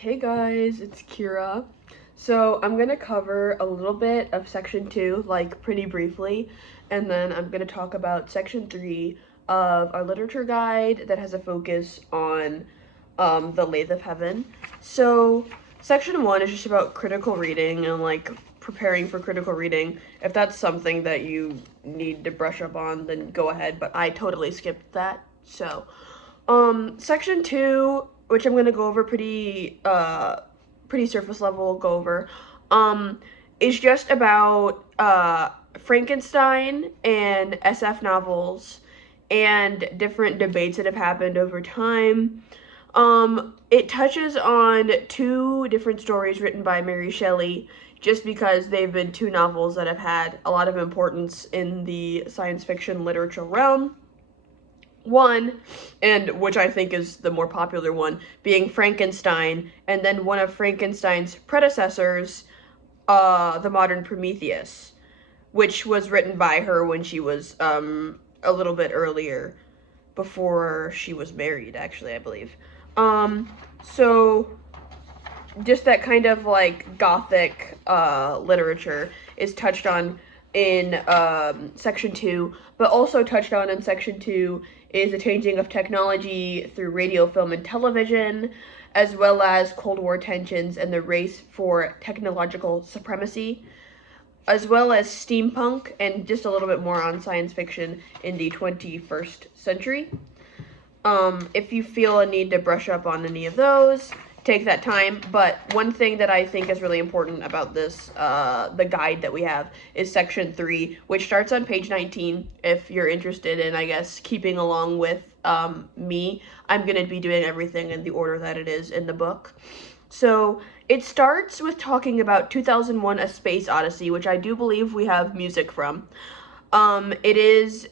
Hey guys, it's Kira. So I'm gonna cover a little bit of section 2, like pretty briefly, and then I'm gonna talk about section 3 of our literature guide that has a focus on the Lathe of Heaven. So section 1 is just about critical reading and like preparing for critical reading. If that's something that you need to brush up on, then go ahead, but I totally skipped that. So section 2, which I'm gonna go over pretty surface level, go over, is just about Frankenstein and SF novels and different debates that have happened over time. It touches on two different stories written by Mary Shelley, just because they've been two novels that have had a lot of importance in the science fiction literature realm. One, and which I think is the more popular one, being Frankenstein, and then one of Frankenstein's predecessors, the modern Prometheus, which was written by her when she was a little bit earlier, before she was married, actually, I believe. So just that kind of like gothic literature is touched on in section 2, but also touched on in section 2 is the changing of technology through radio, film, and television, as well as Cold War tensions and the race for technological supremacy, as well as steampunk and just a little bit more on science fiction in the 21st century. If you feel a need to brush up on any of those, take that time. But one thing that I think is really important about this, the guide that we have, is section 3, which starts on page 19. If you're interested in, I guess, keeping along with me, I'm going to be doing everything in the order that it is in the book. So it starts with talking about 2001: A Space Odyssey, which I do believe we have music from. It is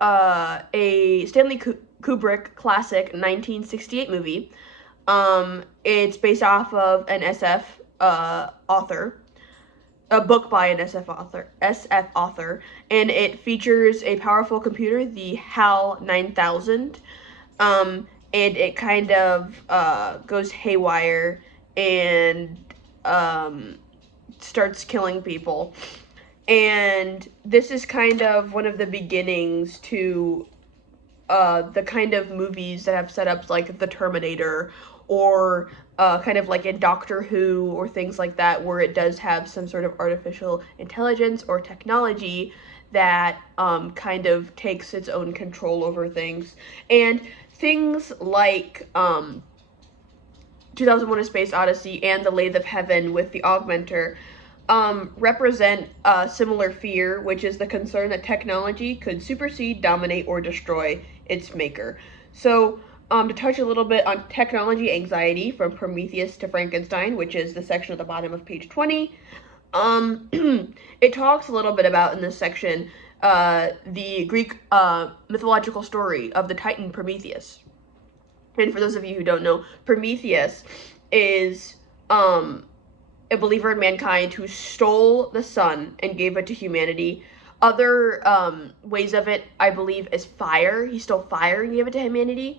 a Stanley Kubrick classic 1968 movie. It's based off of an SF author, a book by an SF author, and it features a powerful computer, the HAL 9000, and it kind of goes haywire and starts killing people. And this is kind of one of the beginnings to the kind of movies that have set up like The Terminator, or kind of like in Doctor Who or things like that, where it does have some sort of artificial intelligence or technology that kind of takes its own control over things. And things like 2001: A Space Odyssey and The Lathe of Heaven with the Augmenter represent a similar fear, which is the concern that technology could supersede, dominate, or destroy its maker. So, to touch a little bit on technology anxiety from Prometheus to Frankenstein, which is the section at the bottom of page 20, it talks a little bit about in this section the Greek mythological story of the Titan Prometheus. And for those of you who don't know, Prometheus is a believer in mankind who stole the sun and gave it to humanity. Other ways of it, I believe, is fire. He stole fire and gave it to humanity,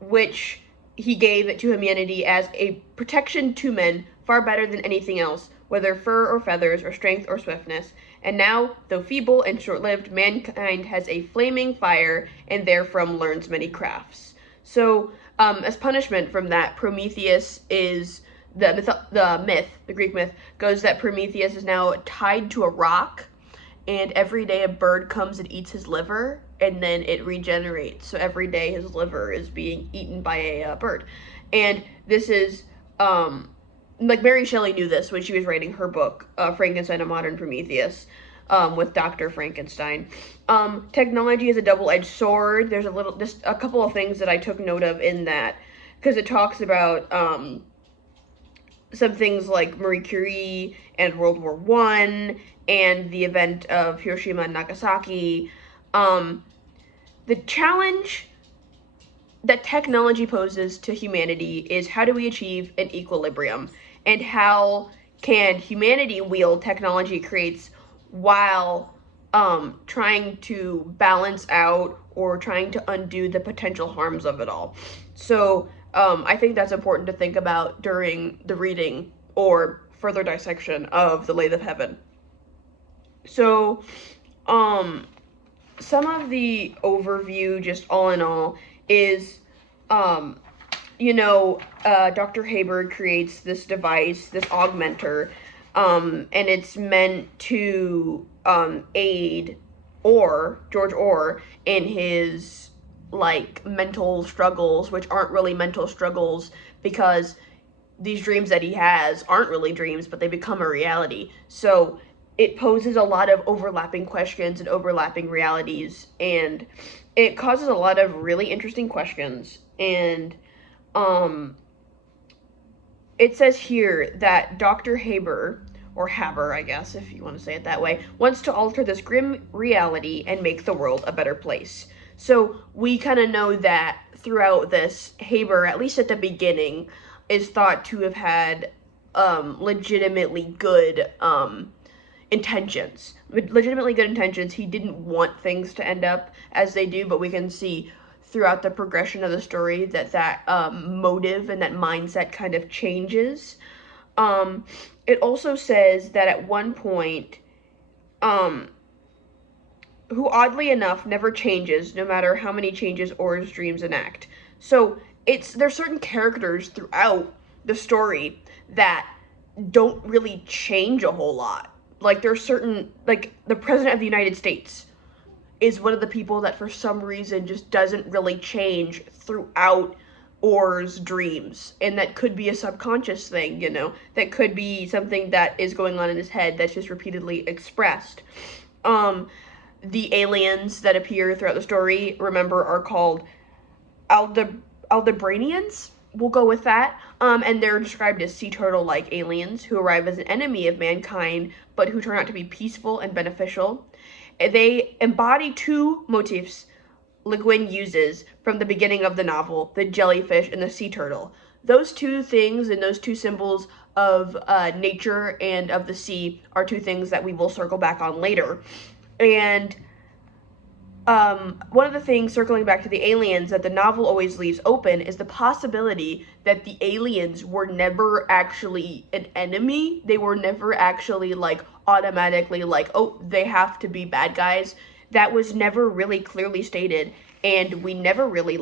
which he gave it to humanity as a protection to men, far better than anything else, whether fur or feathers or strength or swiftness. And now, though feeble and short-lived, mankind has a flaming fire and therefrom learns many crafts. So, as punishment from that, Prometheus is the Greek myth, goes that Prometheus is now tied to a rock, and every day a bird comes and eats his liver, and then it regenerates. So every day his liver is being eaten by a bird. And this is, like Mary Shelley knew this when she was writing her book, Frankenstein, A Modern Prometheus, with Dr. Frankenstein. Technology is a double-edged sword. There's just a couple of things that I took note of in that, because it talks about, some things like Marie Curie and World War I and the event of Hiroshima and Nagasaki. The challenge that technology poses to humanity is, how do we achieve an equilibrium? And how can humanity wield technology creates while trying to balance out or trying to undo the potential harms of it all? So I think that's important to think about during the reading or further dissection of the Lathe of Heaven. So, um, some of the overview, just all in all, is, um, Dr. Haber creates this device, this augmenter, and it's meant to aid George Orr in his like mental struggles, which aren't really mental struggles because these dreams that he has aren't really dreams, but they become a reality. So it poses a lot of overlapping questions and overlapping realities, and it causes a lot of really interesting questions. And it says here that Dr. Haber, or Haber, I guess, if you want to say it that way, wants to alter this grim reality and make the world a better place. So we kind of know that throughout this, Haber, at least at the beginning, is thought to have had legitimately good intentions. Legitimately good intentions. He didn't want things to end up as they do, but we can see throughout the progression of the story that motive and that mindset kind of changes. It also says that at one point, who oddly enough never changes, no matter how many changes Orr's dreams enact. So there's certain characters throughout the story that don't really change a whole lot. Like there's certain, like the President of the United States is one of the people that for some reason just doesn't really change throughout Orr's dreams. And that could be a subconscious thing, that could be something that is going on in his head that's just repeatedly expressed. The aliens that appear throughout the story, remember, are called Aldebranians. We'll go with that. And they're described as sea turtle-like aliens who arrive as an enemy of mankind, but who turn out to be peaceful and beneficial. They embody two motifs Le Guin uses from the beginning of the novel, the jellyfish and the sea turtle. Those two things and those two symbols of nature and of the sea are two things that we will circle back on later. And one of the things, circling back to the aliens, that the novel always leaves open is the possibility that the aliens were never actually an enemy. They were never actually, automatically, oh, they have to be bad guys. That was never really clearly stated, and we never really,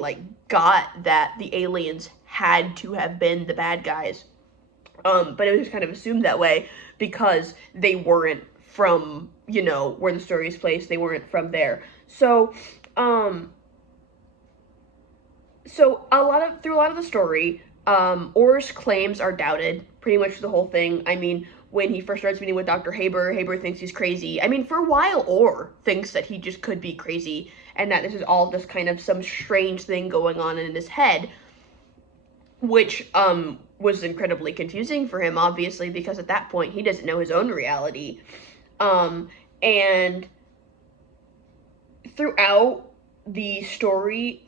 got that the aliens had to have been the bad guys. But it was kind of assumed that way because they weren't from, where the story is placed. They weren't from there. So through a lot of the story, Orr's claims are doubted, pretty much the whole thing. I mean, when he first starts meeting with Dr. Haber, Haber thinks he's crazy. I mean, for a while, Orr thinks that he just could be crazy, and that this is all just kind of some strange thing going on in his head, which, was incredibly confusing for him, obviously, because at that point, he doesn't know his own reality. And throughout the story,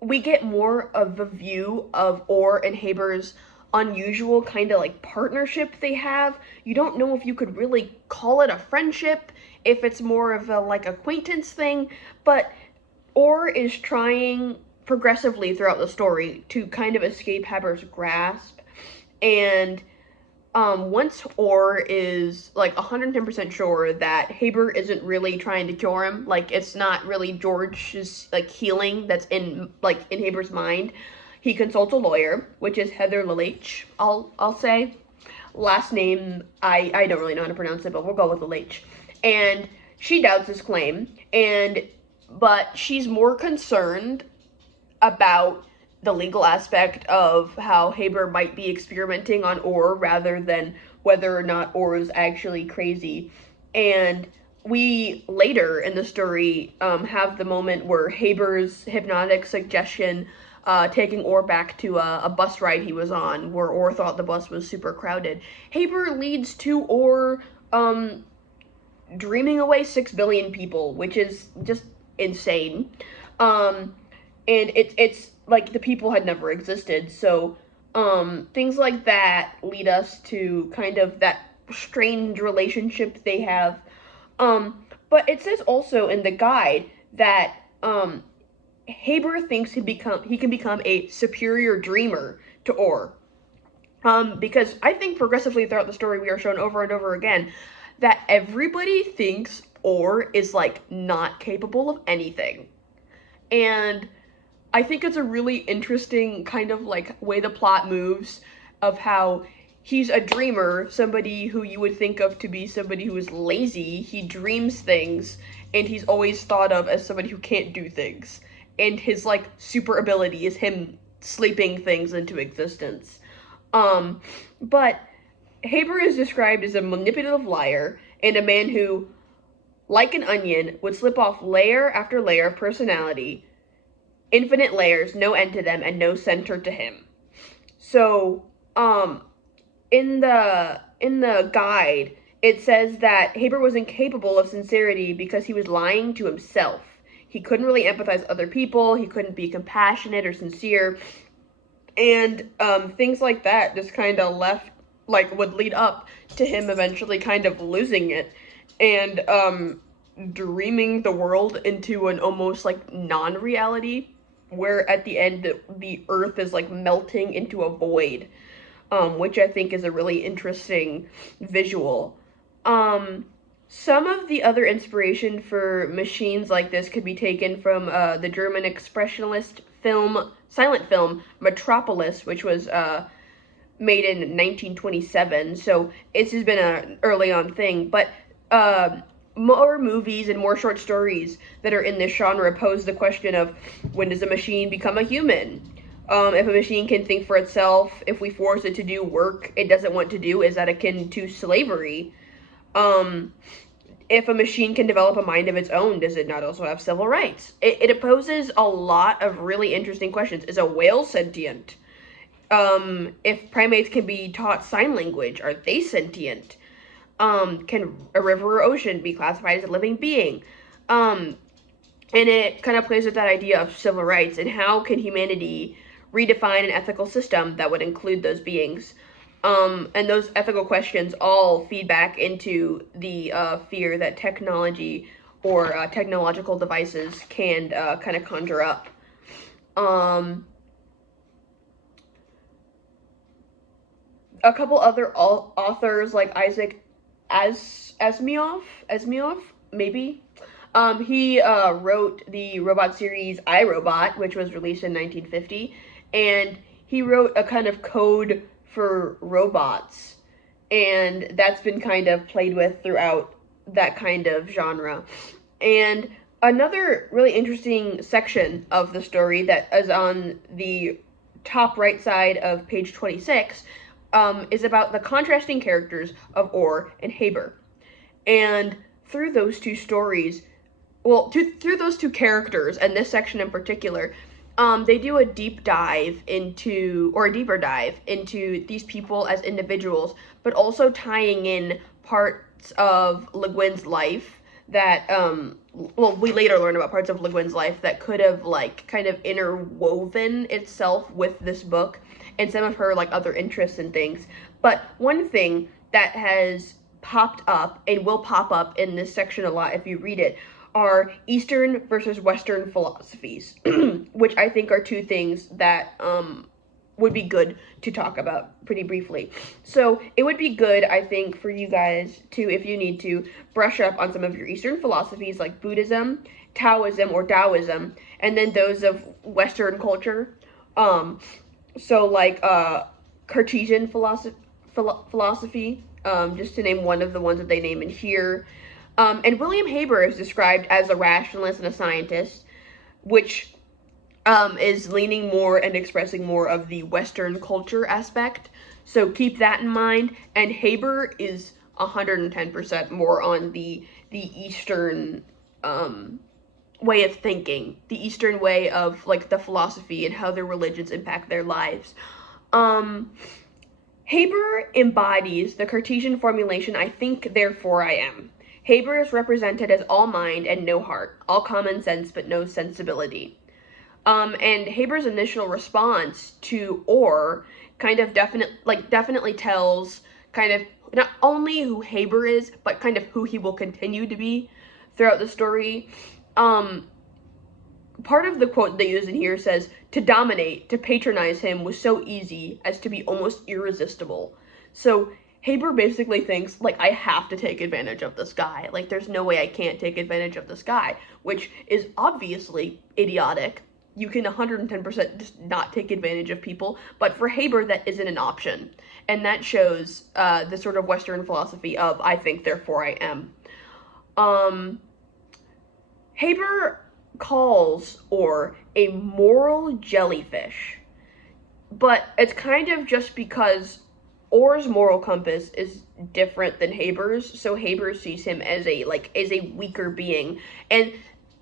we get more of a view of Orr and Haber's unusual kind of partnership they have. You don't know if you could really call it a friendship, if it's more of a acquaintance thing, but Orr is trying progressively throughout the story to kind of escape Haber's grasp. And once Orr is 110% sure that Haber isn't really trying to cure him, it's not really George's healing that's in Haber's mind, he consults a lawyer, which is Heather Lathe, I'll say. Last name, I don't really know how to pronounce it, but we'll go with Lathe. And she doubts his claim, but she's more concerned about the legal aspect of how Haber might be experimenting on Orr rather than whether or not Orr is actually crazy. And we later in the story have the moment where Haber's hypnotic suggestion taking Orr back to a bus ride he was on, where Orr thought the bus was super crowded. Haber leads to Orr dreaming away 6 billion people, which is just insane. And it's the people had never existed, so things like that lead us to kind of that strange relationship they have. But it says also in the guide that Haber thinks he can become a superior dreamer to Orr. Because I think progressively throughout the story we are shown over and over again that everybody thinks Orr is like not capable of anything. And I think it's a really interesting kind of like way the plot moves of how he's a dreamer, somebody who you would think of to be somebody who is lazy. He dreams things, and he's always thought of as somebody who can't do things. And his like super ability is him sleeping things into existence. But Haber is described as a manipulative liar and a man who, like an onion, would slip off layer after layer of personality, infinite layers, no end to them, and no center to him. So, in the guide, it says that Haber was incapable of sincerity because he was lying to himself. He couldn't really empathize with other people. He couldn't be compassionate or sincere. And things like that just kind of would lead up to him eventually kind of losing it and dreaming the world into an almost like non-reality where at the end the earth is like melting into a void, which I think is a really interesting visual. Some of the other inspiration for machines like this could be taken from the German expressionist silent film Metropolis, which was made in 1927. So this has been an early on thing, but more movies and more short stories that are in this genre pose the question of when does a machine become a human? If a machine can think for itself, if we force it to do work it doesn't want to do, is that akin to slavery? If a machine can develop a mind of its own, does it not also have civil rights? It poses a lot of really interesting questions. Is a whale sentient? If primates can be taught sign language, are they sentient? Can a river or ocean be classified as a living being? And it kind of plays with that idea of civil rights and how can humanity redefine an ethical system that would include those beings. And those ethical questions all feed back into the fear that technology or technological devices can kind of conjure up. A couple other authors like Isaac Asimov, maybe. He wrote the robot series I, Robot, which was released in 1950, and he wrote a kind of code for robots, and that's been kind of played with throughout that kind of genre. And another really interesting section of the story that is on the top right side of page 26 is about the contrasting characters of Orr and Haber. And through those two stories, through those two characters, and this section in particular, they do a deeper dive into these people as individuals, but also tying in parts of Le Guin's life that, we later learn about parts of Le Guin's life that could have, like, kind of interwoven itself with this book and some of her, like, other interests and things. But one thing that has popped up and will pop up in this section a lot if you read it are Eastern versus Western philosophies, which I think are two things that would be good to talk about pretty briefly. So it would be good, I think, for you guys to, if you need to, brush up on some of your Eastern philosophies like Buddhism, Taoism, or Taoism, and then those of Western culture. So like Cartesian philosophy, just to name one of the ones that they name in here. And William Haber is described as a rationalist and a scientist, which is leaning more and expressing more of the Western culture aspect. So keep that in mind. And Haber is 110% more on the Eastern way of thinking, the Eastern way of like the philosophy and how their religions impact their lives. Haber embodies the Cartesian formulation, I think, therefore I am. Haber is represented as all mind and no heart, all common sense but no sensibility. And Haber's initial response to Orr kind of definitely tells kind of not only who Haber is, but kind of who he will continue to be throughout the story. part of the quote they use in here says, to dominate, to patronize him was so easy as to be almost irresistible. So Haber basically thinks, like, I have to take advantage of this guy. Like, there's no way I can't take advantage of this guy, which is obviously idiotic. You can 110% just not take advantage of people, but for Haber, that isn't an option. And that shows the sort of Western philosophy of, I think, therefore I am. Haber calls Orr a moral jellyfish, but it's kind of just because Orr's moral compass is different than Haber's, so Haber sees him as a weaker being. And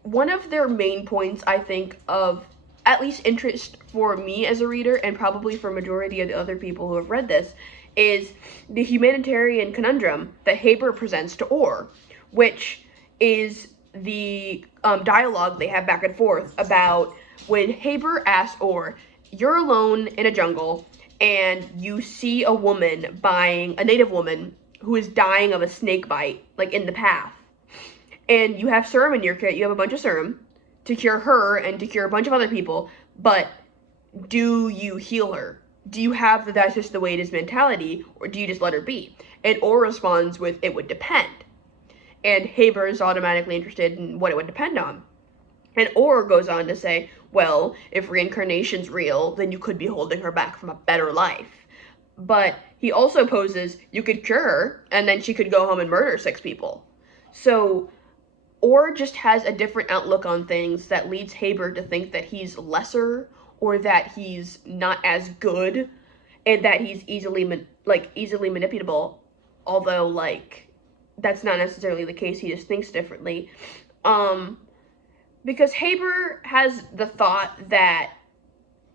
one of their main points, I think, of at least interest for me as a reader, and probably for majority of the other people who have read this, is the humanitarian conundrum that Haber presents to Orr, which is the dialogue they have back and forth about when Haber asks Orr, you're alone in a jungle, and you see a native woman who is dying of a snake bite, like in the path. And you have serum in your kit, you have a bunch of serum to cure her and to cure a bunch of other people, but do you heal her? Do you have the that's just the way it is mentality, or do you just let her be? And Orr responds with, it would depend. And Haber is automatically interested in what it would depend on. And Orr goes on to say, well, if reincarnation's real, then you could be holding her back from a better life. But he also poses, you could cure her, and then she could go home and murder 6 people. So Orr just has a different outlook on things that leads Haber to think that he's lesser, or that he's not as good, and that he's easily manipulable. Although, like, that's not necessarily the case. He just thinks differently. Because Haber has the thought that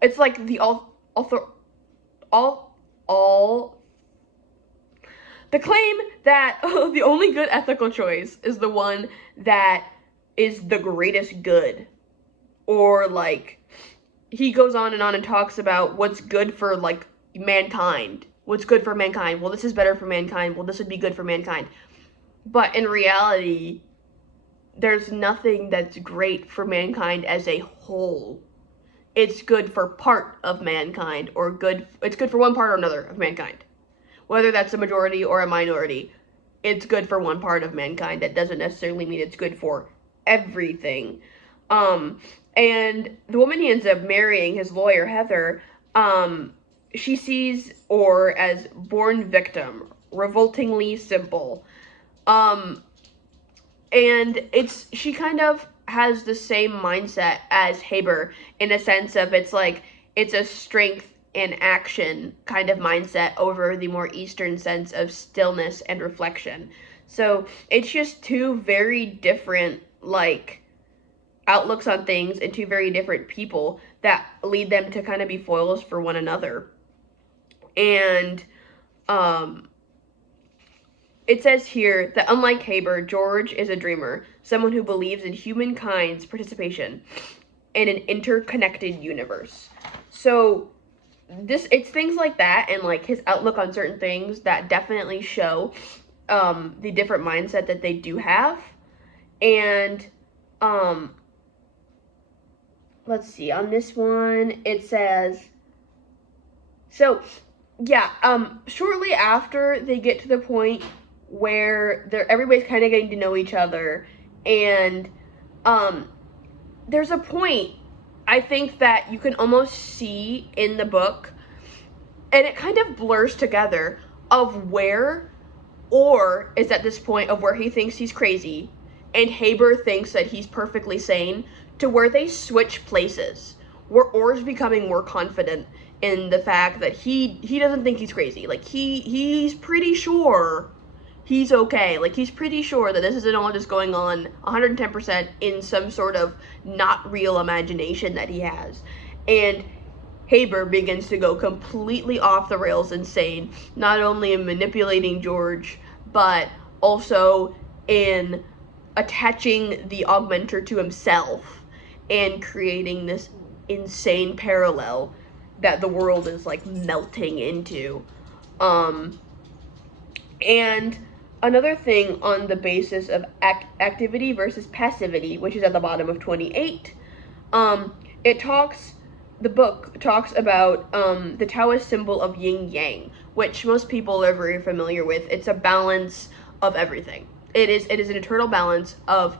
it's like the the claim that the only good ethical choice is the one that is the greatest good. Or, like, he goes on and talks about what's good for, like, mankind. What's good for mankind? Well, this is better for mankind. Well, this would be good for mankind. But in reality, there's nothing that's great for mankind as a whole. It's good for part of mankind, or it's good for one part or another of mankind. Whether that's a majority or a minority, it's good for one part of mankind. That doesn't necessarily mean it's good for everything. And the woman he ends up marrying, his lawyer, Heather, she sees Orr as born victim, revoltingly simple. And she kind of has the same mindset as Haber, in a sense of it's a strength and action kind of mindset over the more Eastern sense of stillness and reflection. So it's just two very different, like, outlooks on things, and two very different people that lead them to kind of be foils for one another. And it says here that unlike Haber, George is a dreamer, someone who believes in humankind's participation in an interconnected universe. So it's things like that, and like his outlook on certain things that definitely show the different mindset that they do have. And let's see, on this one it says, so yeah, shortly after they get to the point where everybody's kind of getting to know each other, and there's a point, I think, that you can almost see in the book, and it kind of blurs together, of where Orr is at this point of where he thinks he's crazy, and Haber thinks that he's perfectly sane, to where they switch places, where Orr's becoming more confident in the fact that he doesn't think he's crazy. Like, he's pretty sure he's okay. Like, he's pretty sure that this isn't all just going on 110% in some sort of not real imagination that he has. And Haber begins to go completely off the rails insane, not only in manipulating George, but also in attaching the augmenter to himself and creating this insane parallel that the world is, like, melting into. And another thing on the basis of activity versus passivity, which is at the bottom of 28, It talks, the book talks about the Taoist symbol of yin yang, which most people are very familiar with. It's a balance of everything. It is an eternal balance of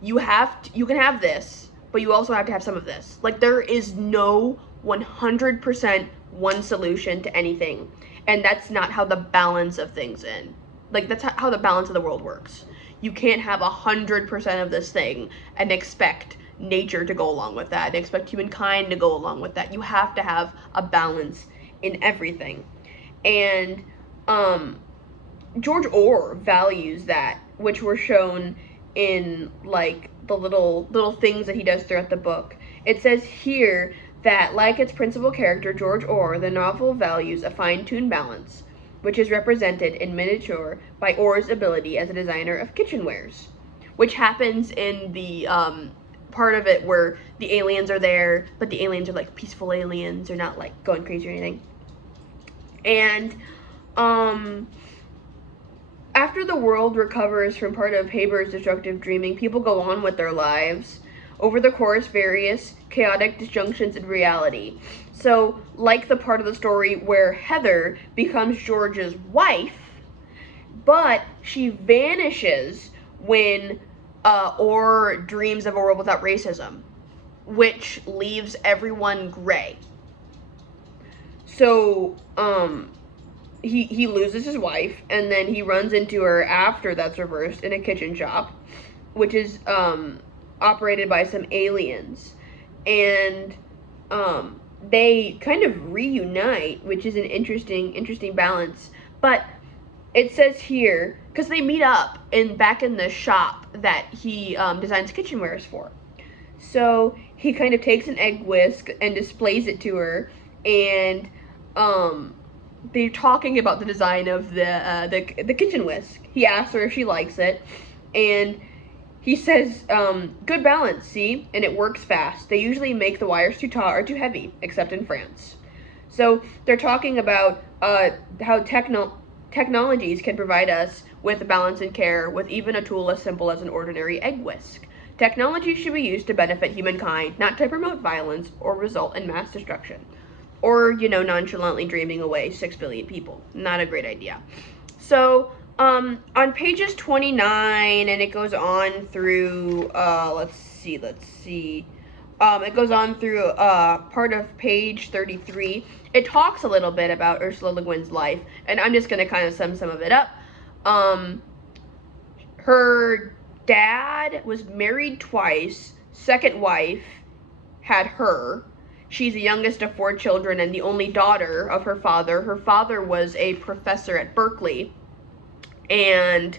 you can have this, but you also have to have some of this. Like, there is no 100% one solution to anything, and that's not how the balance of things in. Like, that's how the balance of the world works. You can't have 100% of this thing and expect nature to go along with that and expect humankind to go along with that. You have to have a balance in everything. And George Orr values that, which were shown in like the little things that he does throughout the book. It says here that, like its principal character, George Orr, the novel values a fine-tuned balance, which is represented in miniature by Orr's ability as a designer of kitchenwares, which happens in the part of it where the aliens are there, but the aliens are like peaceful aliens. They're not like going crazy or anything. And after the world recovers from part of Haber's destructive dreaming, people go on with their lives. Over the course, various chaotic disjunctions in reality. So, like the part of the story where Heather becomes George's wife, but she vanishes when Orr dreams of a world without racism, which leaves everyone gray. So, he loses his wife, and then he runs into her after that's reversed in a kitchen shop, which is operated by some aliens, and they kind of reunite, which is an interesting balance. But it says here, because they meet up back in the shop that he designs kitchenwares for. So he kind of takes an egg whisk and displays it to her, and they're talking about the design of the kitchen whisk. He asks her if she likes it, and he says, good balance, see? And it works fast. They usually make the wires too tall or too heavy, except in France. So they're talking about how technologies can provide us with balance and care with even a tool as simple as an ordinary egg whisk. Technology should be used to benefit humankind, not to promote violence or result in mass destruction. Or, nonchalantly dreaming away 6 billion people. Not a great idea. So, on pages 29, and it goes on through, let's see. It goes on through part of page 33. It talks a little bit about Ursula Le Guin's life, and I'm just going to kind of sum some of it up. Her dad was married twice. Second wife had her. She's the youngest of 4 children and the only daughter of her father. Her father was a professor at Berkeley. And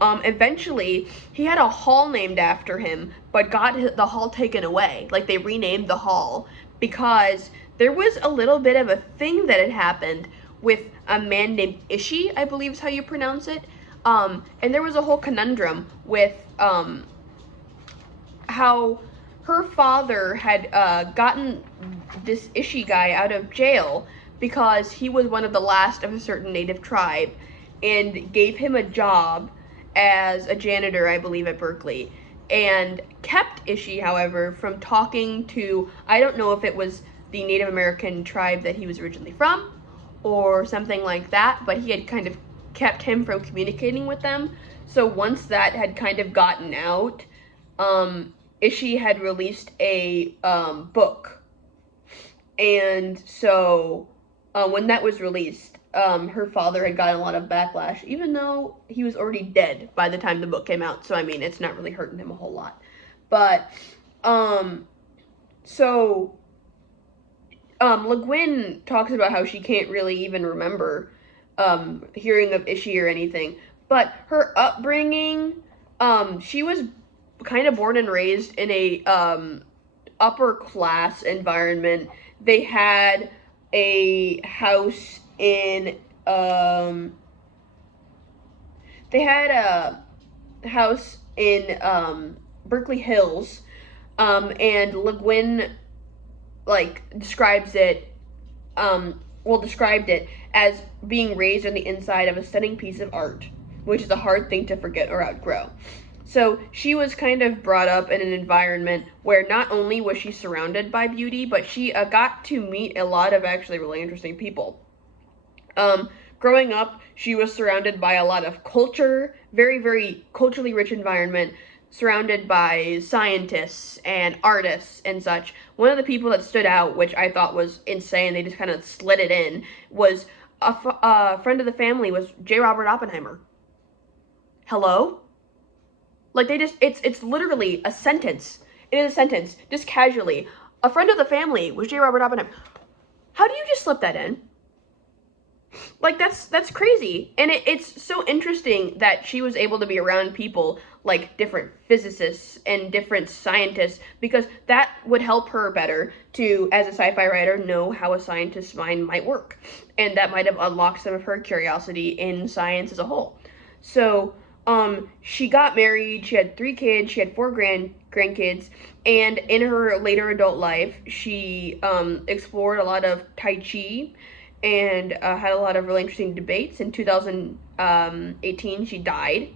eventually, he had a hall named after him, but got the hall taken away. Like, they renamed the hall because there was a little bit of a thing that had happened with a man named Ishii, I believe is how you pronounce it. And there was a whole conundrum with how her father had gotten this Ishii guy out of jail because he was one of the last of a certain native tribe, and gave him a job as a janitor, I believe, at Berkeley, and kept Ishii, however, from talking to, I don't know if it was the Native American tribe that he was originally from, or something like that, but he had kind of kept him from communicating with them. So once that had kind of gotten out, Ishii had released a book, and so when that was released, her father had gotten a lot of backlash, even though he was already dead by the time the book came out. So, I mean, it's not really hurting him a whole lot. But, so, Le Guin talks about how she can't really even remember, hearing of Ishii or anything. But her upbringing, she was kind of born and raised in a, upper class environment. They had a house in Berkeley Hills, and Le Guin described it as being raised on the inside of a stunning piece of art, which is a hard thing to forget or outgrow. So she was kind of brought up in an environment where not only was she surrounded by beauty, but she got to meet a lot of actually really interesting people. Growing up, she was surrounded by a lot of culture, very, very culturally rich environment, surrounded by scientists and artists and such. One of the people that stood out, which I thought was insane, they just kind of slid it in, was a friend of the family was J. Robert Oppenheimer. Hello? Like they just, it's literally a sentence. It is a sentence, just casually. A friend of the family was J. Robert Oppenheimer. How do you just slip that in? Like that's crazy. And it's so interesting that she was able to be around people like different physicists and different scientists, because that would help her better to, as a sci-fi writer, know how a scientist's mind might work, and that might have unlocked some of her curiosity in science as a whole. So she got married, she had 3 kids, she had 4 grandkids, and in her later adult life she explored a lot of Tai Chi and had a lot of really interesting debates. In 2018, she died,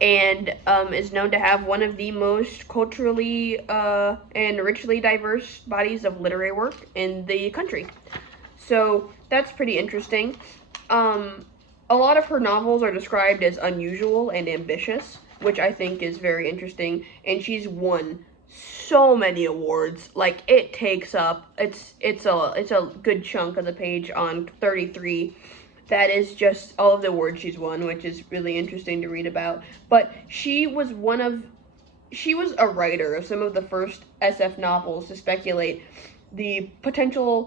and is known to have one of the most culturally and richly diverse bodies of literary work in the country. So that's pretty interesting. A lot of her novels are described as unusual and ambitious, which I think is very interesting, and she's won so many awards. Like it takes up it's a good chunk of the page on 33 that is just all of the awards she's won, which is really interesting to read about. But she was a writer of some of the first SF novels to speculate the potentially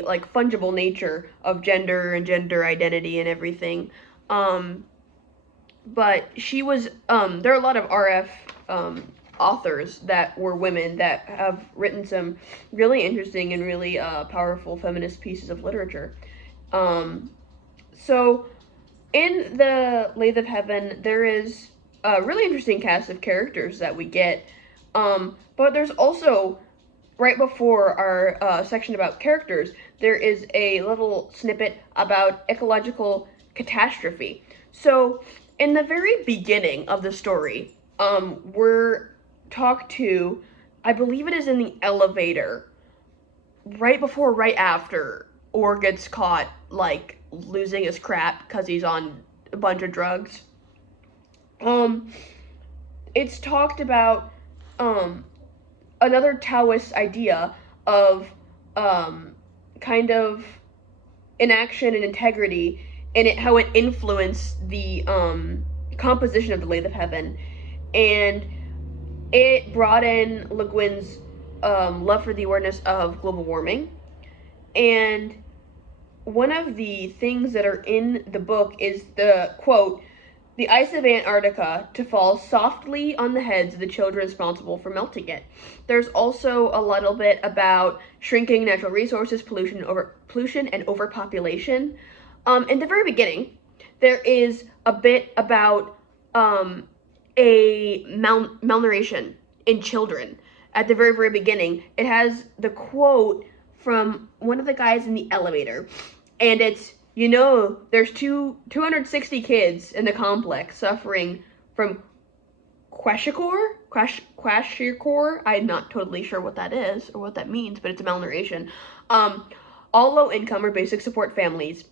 like fungible nature of gender and gender identity and everything. But she was there are a lot of RF authors that were women that have written some really interesting and really powerful feminist pieces of literature. So in the Lathe of Heaven, there is a really interesting cast of characters that we get, but there's also, right before our section about characters, there is a little snippet about ecological catastrophe. So in the very beginning of the story, we're talked to, I believe it is in the elevator, right before, right after Orr gets caught, like, losing his crap because he's on a bunch of drugs. It's talked about, another Taoist idea of, kind of inaction and integrity, and how it influenced the, composition of the Lathe of Heaven. And it brought in Le Guin's love for the awareness of global warming. And one of the things that are in the book is the quote, "The ice of Antarctica to fall softly on the heads of the children responsible for melting it." There's also a little bit about shrinking natural resources, pollution and overpopulation. In the very beginning, there is a bit about a malnutrition in children. At the very, very beginning, it has the quote from one of the guys in the elevator, and it's, there's 260 kids in the complex suffering from kwashiorkor. I'm not totally sure what that is or what that means, but it's a malnutrition. All low income or basic support families,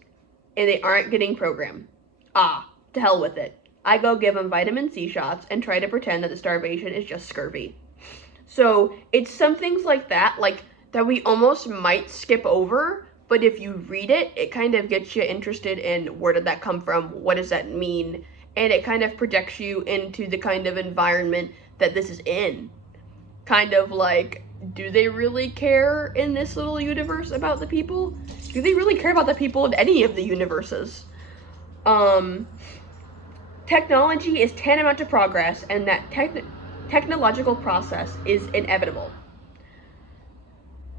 and they aren't getting programmed. To hell with it. I go give them vitamin C shots and try to pretend that the starvation is just scurvy. So it's some things like that we almost might skip over, but if you read it, it kind of gets you interested in where did that come from, what does that mean, and it kind of projects you into the kind of environment that this is in. Kind of like, do they really care in this little universe about the people? Do they really care about the people in any of the universes? Technology is tantamount to progress, and that technological process is inevitable.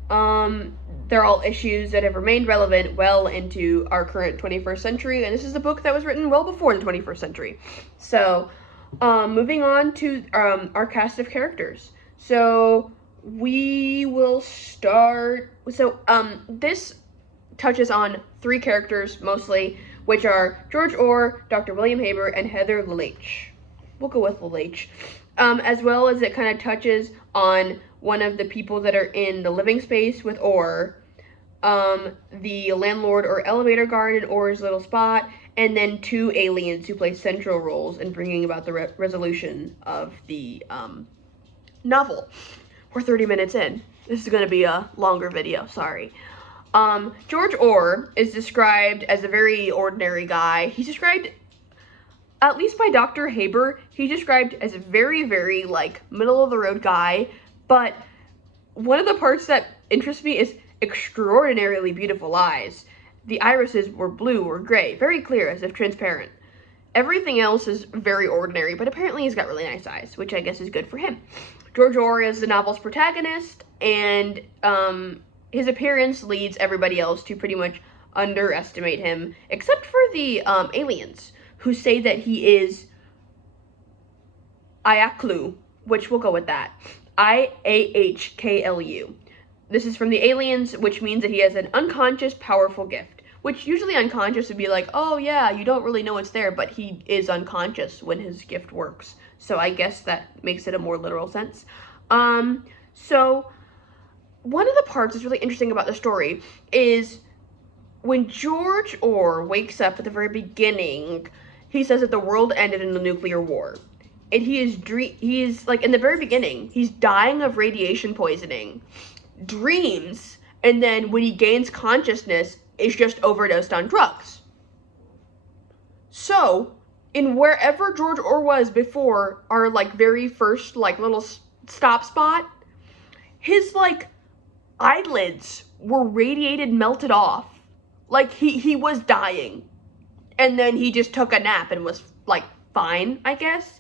They're all issues that have remained relevant well into our current 21st century, and this is a book that was written well before the 21st century. So, moving on to our cast of characters. So, we will start. So, this touches on 3 characters mostly, which are George Orr, Dr. William Haber, and Heather LeLach. We'll go with Lathe. As well as it kind of touches on one of the people that are in the living space with Orr, the landlord or elevator guard in Orr's little spot, and then 2 aliens who play central roles in bringing about the resolution of the novel. We're 30 minutes in. This is going to be a longer video, sorry. George Orr is described as a very ordinary guy. He's described, at least by Dr. Haber, he's described as a very, very, like, middle-of-the-road guy, but one of the parts that interests me is extraordinarily beautiful eyes. The irises were blue or gray, very clear, as if transparent. Everything else is very ordinary, but apparently he's got really nice eyes, which I guess is good for him. George Orr is the novel's protagonist, and his appearance leads everybody else to pretty much underestimate him, except for the aliens, who say that he is Iahklu, which we'll go with that. Iahklu. This is from the aliens, which means that he has an unconscious, powerful gift, which usually unconscious would be like, oh yeah, you don't really know it's there, but he is unconscious when his gift works. So I guess that makes it a more literal sense. So one of the parts that's really interesting about the story is when George Orr wakes up at the very beginning, he says that the world ended in a nuclear war. And he is like, in the very beginning, he's dying of radiation poisoning, dreams, and then when he gains consciousness, is just overdosed on drugs. So, in wherever George Orr was before our, like, very first, like, little stop spot, his, like, eyelids were radiated, melted off. Like, he was dying. And then he just took a nap and was, like, fine, I guess.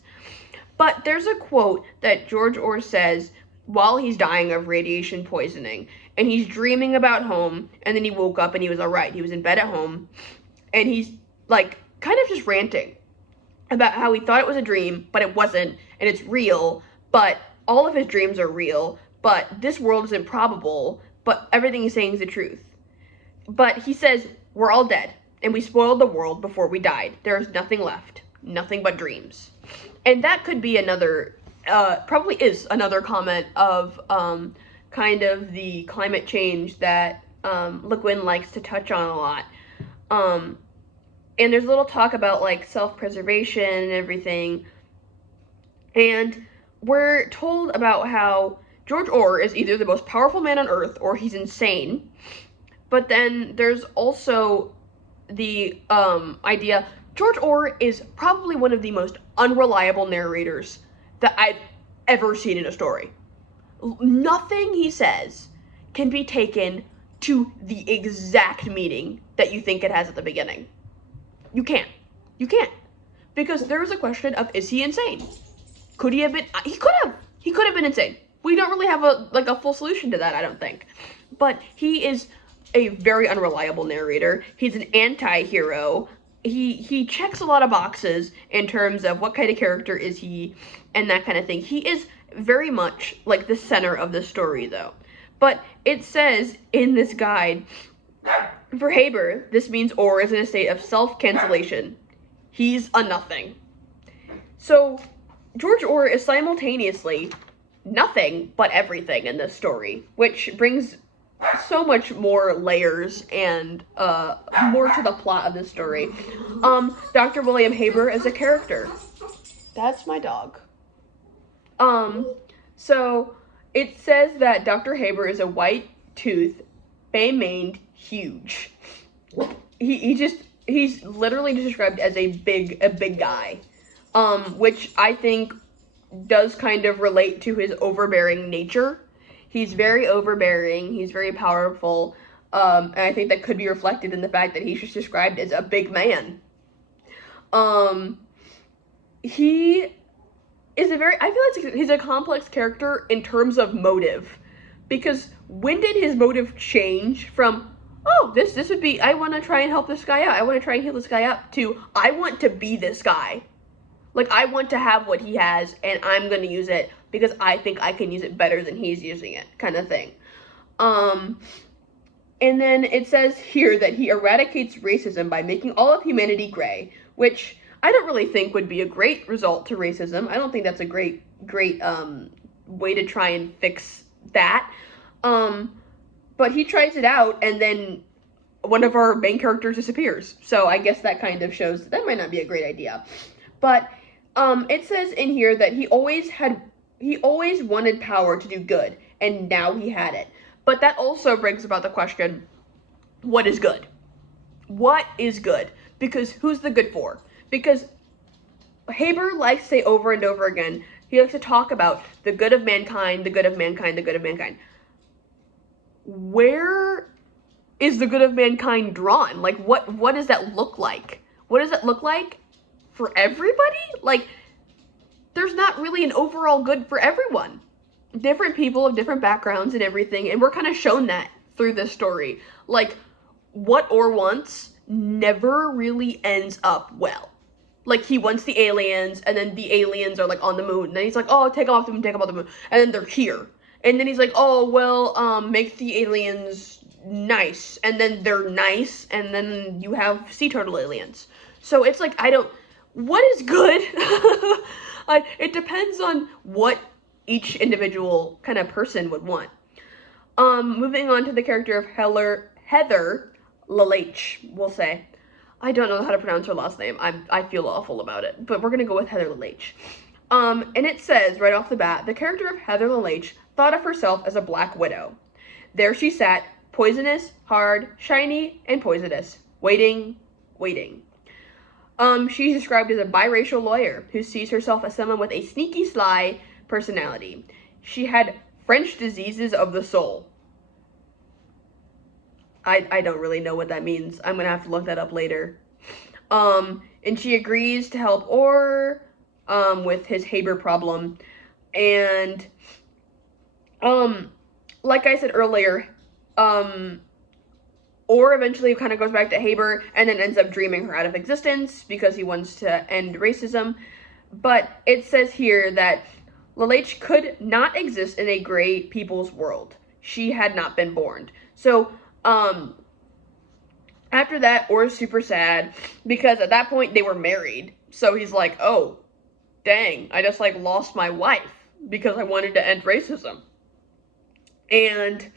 But there's a quote that George Orr says while he's dying of radiation poisoning, and he's dreaming about home, and then he woke up and he was alright. He was in bed at home, and he's, like, kind of just ranting about how he thought it was a dream, but it wasn't, and it's real, but all of his dreams are real, but this world is improbable, but everything he's saying is the truth. But he says, we're all dead, and we spoiled the world before we died. There is nothing left. Nothing but dreams. And that could be another, probably is another comment of kind of the climate change that Le Guin likes to touch on a lot. And there's a little talk about, like, self-preservation and everything. And we're told about how George Orr is either the most powerful man on Earth or he's insane. But then there's also the idea, George Orr is probably one of the most unreliable narrators that I've ever seen in a story. Nothing he says can be taken to the exact meaning that you think it has at the beginning. You can't. You can't. Because there is a question of, is he insane? Could he have been? He could have. He could have been insane. We don't really have a full solution to that, I don't think. But he is a very unreliable narrator. He's an anti-hero. He checks a lot of boxes in terms of what kind of character is he and that kind of thing. He is very much like the center of the story, though. But it says in this guide, for Haber, this means Orr is in a state of self-cancellation. He's a nothing. So George Orr is simultaneously nothing but everything in this story, which brings so much more layers and more to the plot of this story. Dr. William Haber is a character. That's my dog. So it says that Dr. Haber is a white-toothed, bay-maned, huge. He's literally described as a big guy, which I think does kind of relate to his overbearing nature. He's very overbearing, he's very powerful, and I think that could be reflected in the fact that he's just described as a big man. He is I feel like he's a complex character in terms of motive, because when did his motive change from, oh, this would be, I want to try and help this guy out, I want to try and heal this guy up, to, I want to be this guy. Like, I want to have what he has, and I'm going to use it because I think I can use it better than he's using it, kind of thing. And then it says here that he eradicates racism by making all of humanity gray, which I don't really think would be a great result to racism. I don't think that's a great way to try and fix that. But he tries it out, and then one of our main characters disappears. So I guess that kind of shows that might not be a great idea. But it says in here that he always wanted power to do good, and now he had it. But that also brings about the question, what is good? What is good? Because who's the good for? Because Haber likes to say over and over again, he likes to talk about the good of mankind, the good of mankind, the good of mankind. Where is the good of mankind drawn? Like, what does that look like? What does it look like for everybody? Like, there's not really an overall good for everyone. Different people have different backgrounds and everything, and we're kind of shown that through this story. Like, what Orr wants never really ends up well. Like, he wants the aliens, and then the aliens are, like, on the moon. And then he's like, oh, take them off the moon, take them off the moon. And then they're here. And then he's like, oh, well, make the aliens nice. And then they're nice, and then you have sea turtle aliens. So it's like, what is good? It depends on what each individual kind of person would want. Moving on to the character of Heather Lathe, we'll say. I don't know how to pronounce her last name. I feel awful about it, but we're gonna go with Heather Lathe. And it says right off the bat, the character of Heather Lathe thought of herself as a black widow. There she sat, poisonous, hard, shiny, and poisonous, waiting. She's described as a biracial lawyer who sees herself as someone with a sneaky, sly personality. She had French diseases of the soul. I don't really know what that means. I'm gonna have to look that up later. And she agrees to help Orr with his Haber problem. And like I said earlier, Orr eventually kind of goes back to Haber and then ends up dreaming her out of existence because he wants to end racism. But it says here that Lathe could not exist in a gray people's world. She had not been born. So, after that, Orr's super sad because at that point they were married. So he's like, oh, dang, I just like lost my wife because I wanted to end racism. And,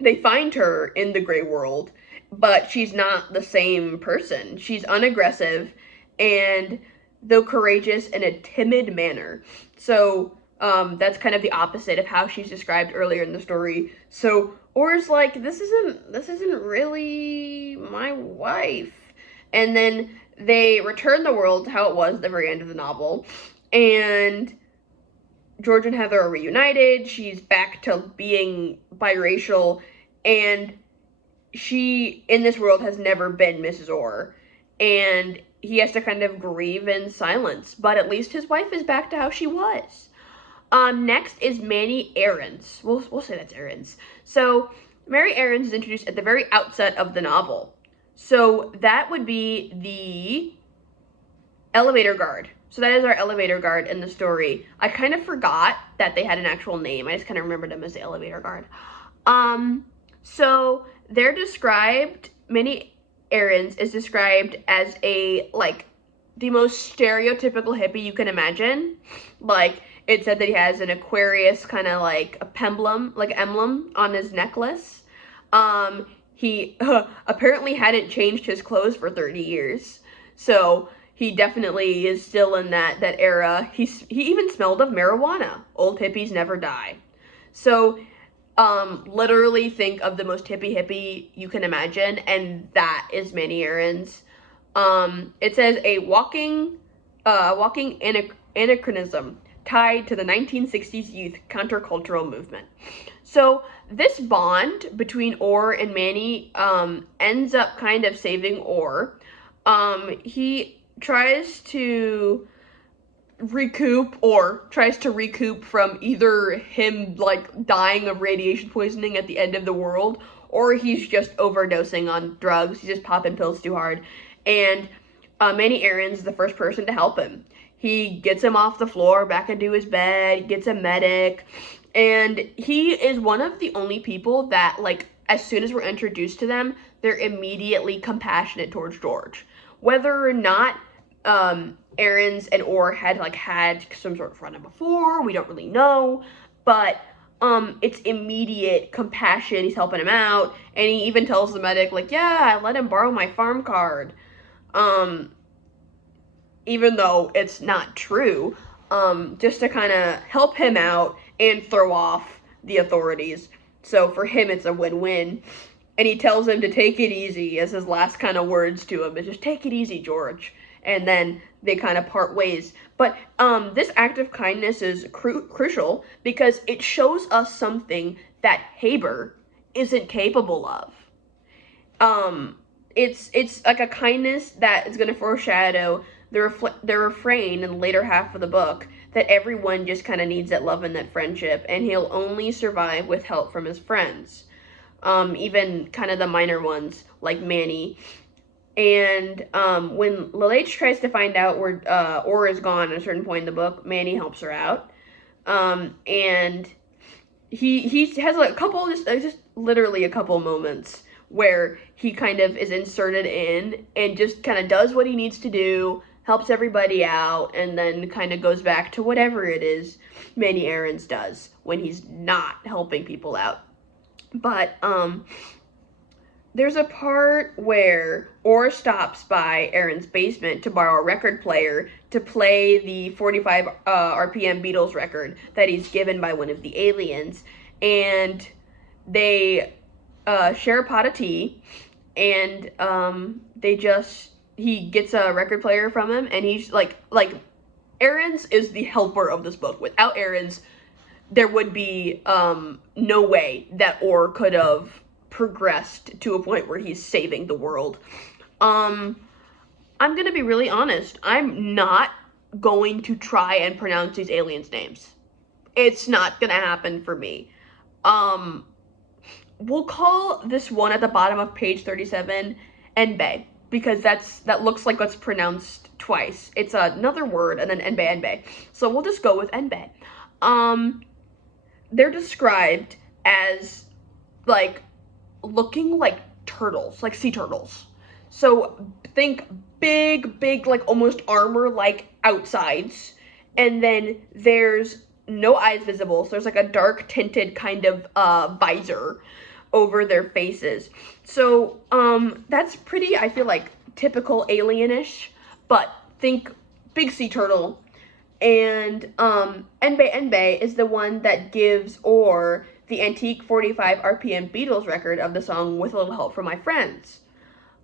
they find her in the gray world, but she's not the same person. She's unaggressive and, though courageous, in a timid manner. So, that's kind of the opposite of how she's described earlier in the story. So Orr's like, this isn't really my wife. And then they return the world to how it was at the very end of the novel. And George and Heather are reunited. She's back to being biracial. And she, in this world, has never been Mrs. Orr. And he has to kind of grieve in silence. But at least his wife is back to how she was. Next is Manny Aarons. We'll say that's Aarons. So, Mary Aarons is introduced at the very outset of the novel. So, that would be the elevator guard. So, that is our elevator guard in the story. I kind of forgot that they had an actual name. I just kind of remembered them as the elevator guard. So, they're described, Manny Aarons is described as a, like, the most stereotypical hippie you can imagine. Like, it said that he has an Aquarius kind of like a emblem on his necklace. He apparently hadn't changed his clothes for 30 years. So he definitely is still in that era. He even smelled of marijuana. Old hippies never die. So literally think of the most hippie you can imagine, and that is Manny Aarons. It says a walking anachronism tied to the 1960s youth countercultural movement. So this bond between Orr and Manny ends up kind of saving Orr. He tries to recoup from either him like dying of radiation poisoning at the end of the world, or he's just overdosing on drugs. He's just popping pills too hard. And Manny Aarons is the first person to help him. He gets him off the floor, back into his bed, gets a medic, and he is one of the only people that, like, as soon as we're introduced to them, they're immediately compassionate towards George. Whether or not Aaron's and Orr had some sort of run-in before, we don't really know, but it's immediate compassion. He's helping him out, and he even tells the medic, like, yeah, I let him borrow my farm card, even though it's not true, just to kind of help him out and throw off the authorities. So for him, it's a win-win. And he tells him to take it easy as his last kind of words to him. It's just, take it easy, George. And then they kind of part ways. But this act of kindness is crucial because it shows us something that Haber isn't capable of. It's like a kindness that is going to foreshadow the refrain in the later half of the book that everyone just kind of needs that love and that friendship, and he'll only survive with help from his friends. Even kind of the minor ones, like Manny. And when Lathe tries to find out where Orr is gone at a certain point in the book, Manny helps her out. And he has a couple, just literally a couple moments where he kind of is inserted in and just kind of does what he needs to do, helps everybody out, and then kind of goes back to whatever it is Manny Aarons does when he's not helping people out. But there's a part where Orr stops by Aaron's basement to borrow a record player to play the 45 RPM Beatles record that he's given by one of the aliens. And they share a pot of tea, and he gets a record player from him, and he's like Aarons is the helper of this book. Without Aarons, there would be no way that Orr could have progressed to a point where he's saving the world. I'm gonna be really honest. I'm not going to try and pronounce these aliens' names. It's not gonna happen for me. We'll call this one at the bottom of page 37 Enbe, because that looks like what's pronounced twice. It's another word and then Enbe. So we'll just go with Enbe. They're described as looking like turtles, like sea turtles. So think big, like almost armor-like outsides, and then there's no eyes visible. So there's like a dark tinted kind of visor over their faces. So that's pretty, I feel like, typical alienish, but think big sea turtle. And Enbe is the one that gives Orr the antique 45 RPM Beatles record of the song With a Little Help from My Friends.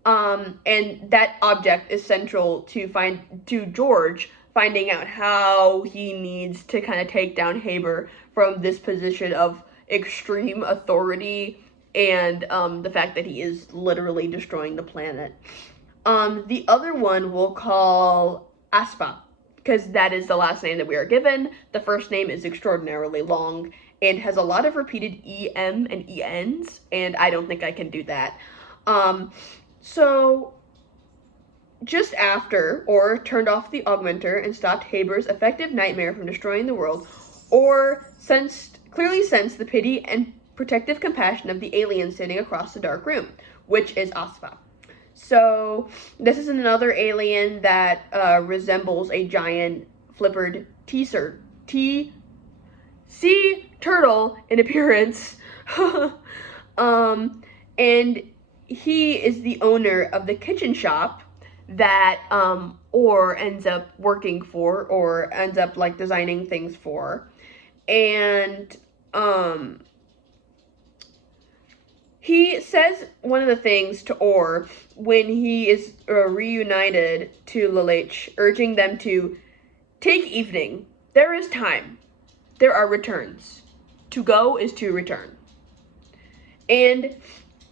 And that object is central to George finding out how he needs to kind of take down Haber from this position of extreme authority and the fact that he is literally destroying the planet. The other one we'll call Aspa, because that is the last name that we are given. The first name is extraordinarily long and has a lot of repeated EM and ENs, and I don't think I can do that. So just after Orr turned off the augmenter and stopped Haber's effective nightmare from destroying the world, Orr clearly sensed the pity and protective compassion of the alien sitting across the dark room, which is Asfa. So this is another alien that resembles a giant flippered sea turtle in appearance. And he is the owner of the kitchen shop that Orr ends up working for, or ends up designing things for. And he says one of the things to Orr when he is reunited to Lathe, urging them to take evening. There is time. There are returns. To go is to return. And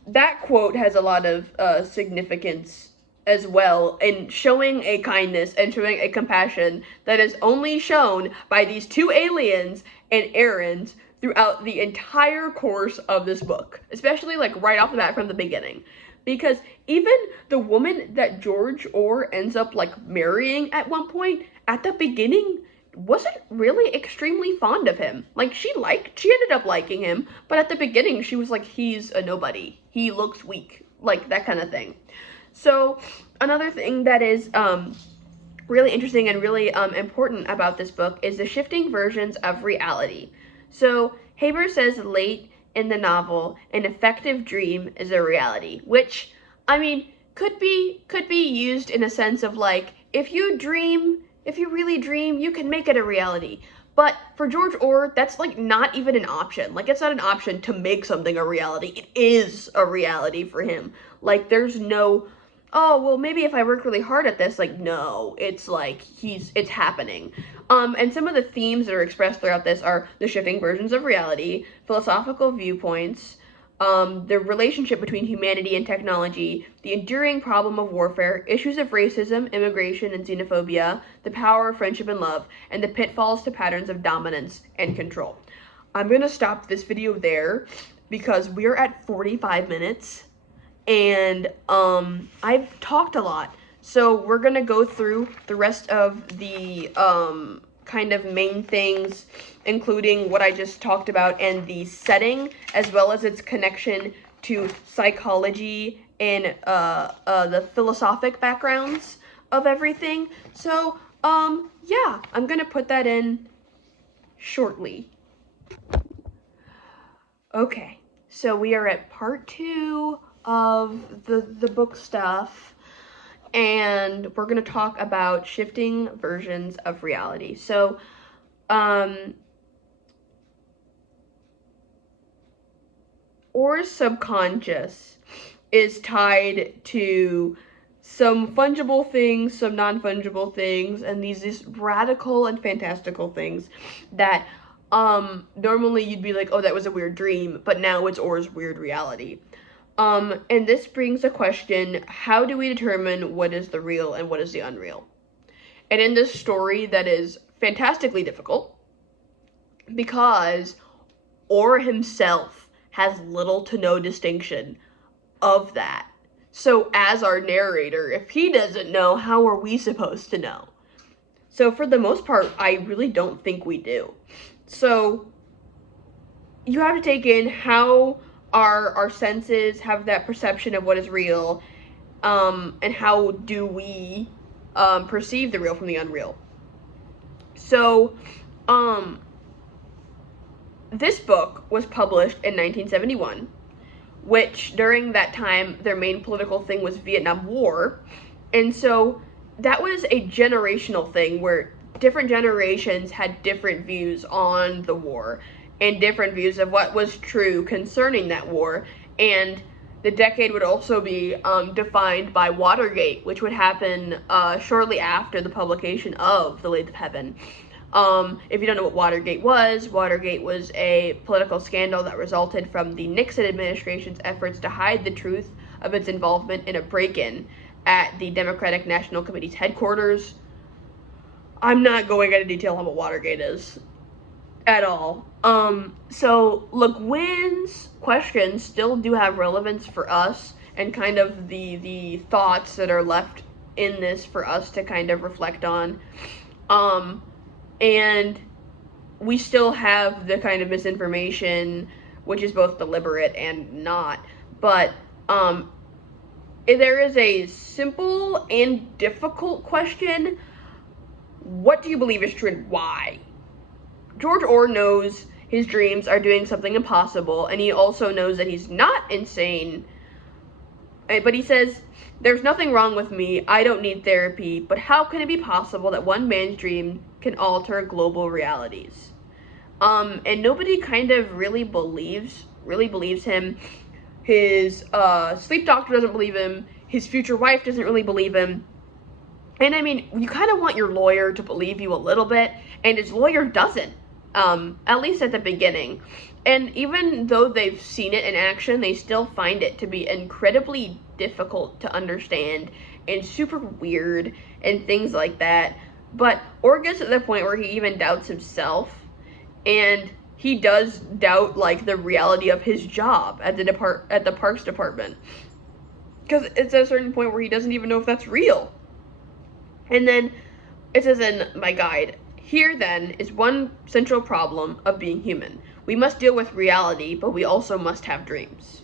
that quote has a lot of significance as well in showing a kindness and showing a compassion that is only shown by these two aliens and Aarons throughout the entire course of this book, especially right off the bat from the beginning. Because even the woman that George Orr ends up marrying at one point, at the beginning, wasn't really extremely fond of him. She ended up liking him, but at the beginning she was like, he's a nobody. He looks weak. That kind of thing. So another thing that is really interesting and really important about this book is the shifting versions of reality. So Haber says late in the novel, an effective dream is a reality, which, I mean, could be used in a sense of like, if you really dream, you can make it a reality. But for George Orr, that's like not even an option. Like, it's not an option to make something a reality. It is a reality for him. Like, there's no, oh, well, maybe if I work really hard at this, like, no, it's like it's happening. And some of the themes that are expressed throughout this are the shifting versions of reality, philosophical viewpoints, the relationship between humanity and technology, the enduring problem of warfare, issues of racism, immigration, and xenophobia, the power of friendship and love, and the pitfalls to patterns of dominance and control. I'm gonna stop this video there because we're at 45 minutes and I've talked a lot. So we're gonna go through the rest of the kind of main things, including what I just talked about and the setting, as well as its connection to psychology and the philosophic backgrounds of everything. So yeah, I'm gonna put that in shortly. Okay, so we are at part 2 of the book stuff, and we're going to talk about shifting versions of reality. So Orr's subconscious is tied to some fungible things, some non-fungible things, and these radical and fantastical things that normally you'd be like, oh, that was a weird dream, but now it's Orr's weird reality. And this brings a question: how do we determine what is the real and what is the unreal? And in this story that is fantastically difficult, because Orr himself has little to no distinction of that. So as our narrator, if he doesn't know, how are we supposed to know? So for the most part, I really don't think we do. So you have to take in how our senses have that perception of what is real, and how do we perceive the real from the unreal. So this book was published in 1971, which during that time their main political thing was Vietnam War, and so that was a generational thing where different generations had different views on the war and different views of what was true concerning that war. And the decade would also be defined by Watergate, which would happen shortly after the publication of The Lathe of Heaven. If you don't know what Watergate was a political scandal that resulted from the Nixon administration's efforts to hide the truth of its involvement in a break-in at the Democratic National Committee's headquarters. I'm not going into detail on what Watergate is at all. So Le Guin's questions still do have relevance for us, and kind of the thoughts that are left in this for us to kind of reflect on. And we still have the kind of misinformation, which is both deliberate and not. But there is a simple and difficult question: what do you believe is true and why? George Orr knows his dreams are doing something impossible, and he also knows that he's not insane. But he says, there's nothing wrong with me, I don't need therapy, but how can it be possible that one man's dream can alter global realities? And nobody kind of really believes him. His sleep doctor doesn't believe him, his future wife doesn't really believe him. And I mean, you kind of want your lawyer to believe you a little bit, and his lawyer doesn't, at least at the beginning. And even though they've seen it in action, they still find it to be incredibly difficult to understand and super weird and things like that. But Orr gets to the point where he even doubts himself, and he does doubt like the reality of his job at the Parks Department, because it's at a certain point where he doesn't even know if that's real. And then it says in my guide, here then is one central problem of being human. We must deal with reality, but we also must have dreams.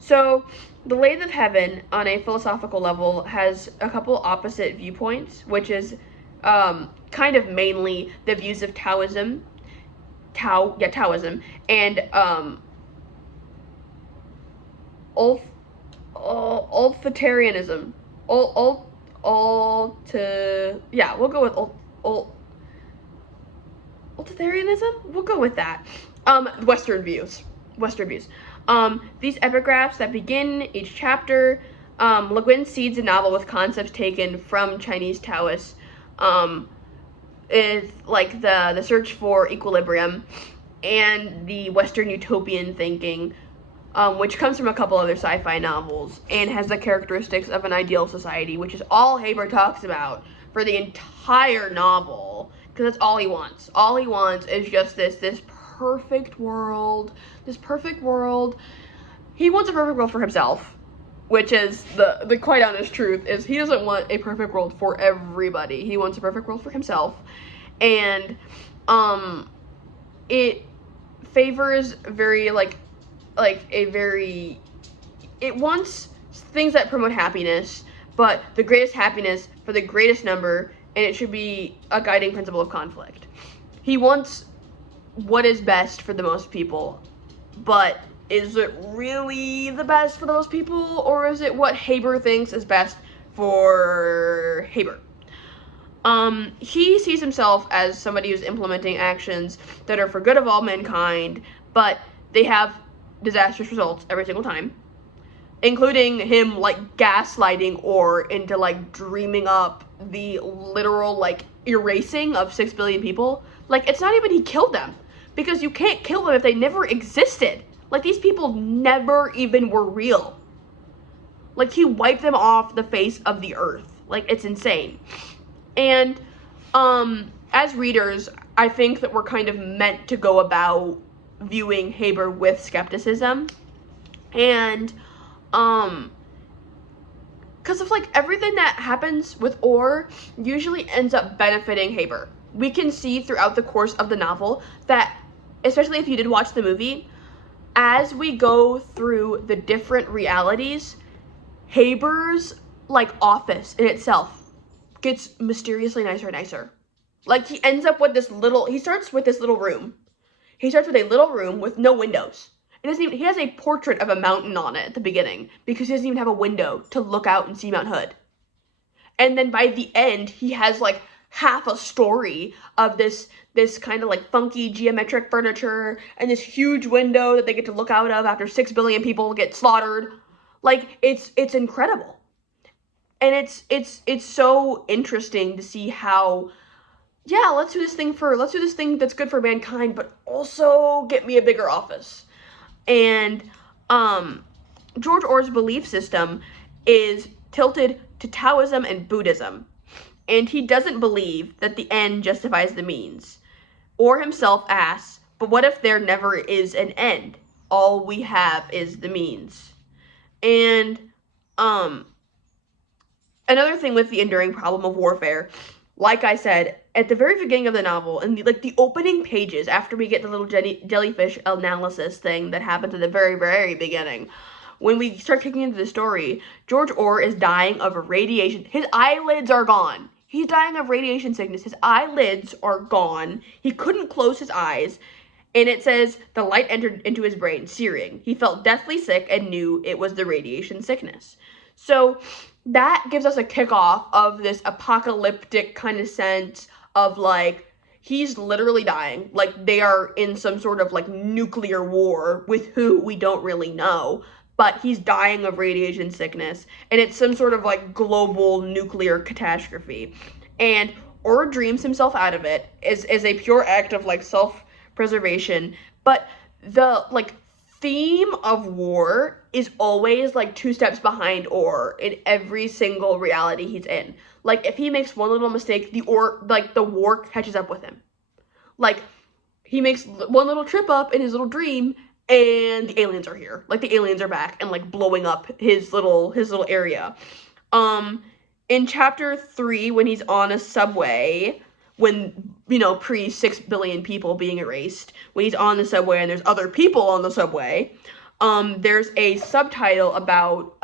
So The Lathe of Heaven, on a philosophical level, has a couple opposite viewpoints, which is kind of mainly the views of Taoism, and Ulfatarianism. We'll go with Ultatarianism? We'll go with that. Western views. These epigraphs that begin each chapter, Le Guin seeds a novel with concepts taken from Chinese Taoists. Is like the search for equilibrium and the Western utopian thinking, which comes from a couple other sci-fi novels and has the characteristics of an ideal society, which is all Haber talks about for the entire novel, because that's all he wants. All he wants is just this perfect world, He wants a perfect world for himself, which is the quite honest truth, is he doesn't want a perfect world for everybody. He wants a perfect world for himself, and it favors it wants things that promote happiness, but the greatest happiness for the greatest number, and it should be a guiding principle of conflict. He wants what is best for the most people, but is it really the best for the most people, or is it what Haber thinks is best for Haber? He sees himself as somebody who's implementing actions that are for good of all mankind, but they have disastrous results every single time, including him gaslighting Orr into dreaming up the literal erasing of 6 billion people. It's not even he killed them, because you can't kill them if they never existed. These people never even were real. He wiped them off the face of the earth. It's insane. And as readers, I think that we're kind of meant to go about viewing Haber with skepticism, and because of everything that happens with Orr usually ends up benefiting Haber. We can see throughout the course of the novel that, especially if you did watch the movie, as we go through the different realities, Haber's office in itself gets mysteriously nicer and nicer. He ends up with he starts with this little room. He starts with a little room with no windows. He has a portrait of a mountain on it at the beginning, because he doesn't even have a window to look out and see Mount Hood. And then by the end, he has half a story of this kind of funky geometric furniture and this huge window that they get to look out of after 6 billion people get slaughtered. It's incredible. And it's so interesting to see how, let's do this thing that's good for mankind, but also get me a bigger office. And George Orr's belief system is tilted to Taoism and Buddhism, and he doesn't believe that the end justifies the means. Orr himself asks, but what if there never is an end? All we have is the means. And another thing with the enduring problem of warfare, like I said, at the very beginning of the novel, in the opening pages, after we get the little jellyfish analysis thing that happens at the very, very beginning, when we start kicking into the story, George Orr is dying of radiation. His eyelids are gone. He's dying of radiation sickness. His eyelids are gone. He couldn't close his eyes. And it says, the light entered into his brain, searing. He felt deathly sick and knew it was the radiation sickness. So that gives us a kickoff of this apocalyptic kind of sense of he's literally dying. They are in some sort of nuclear war with who we don't really know, but he's dying of radiation sickness, and it's some sort of global nuclear catastrophe. And Orr dreams himself out of it as a pure act of self-preservation, but the theme of war is always 2 steps behind Orr in every single reality he's in. If he makes one little mistake, the war catches up with him. He makes one little trip up in his little dream, and the aliens are here. The aliens are back and blowing up his little area. In chapter 3, when he's on a subway, when, pre 6 billion people being erased, when he's on the subway and there's other people on the subway, there's a subtitle about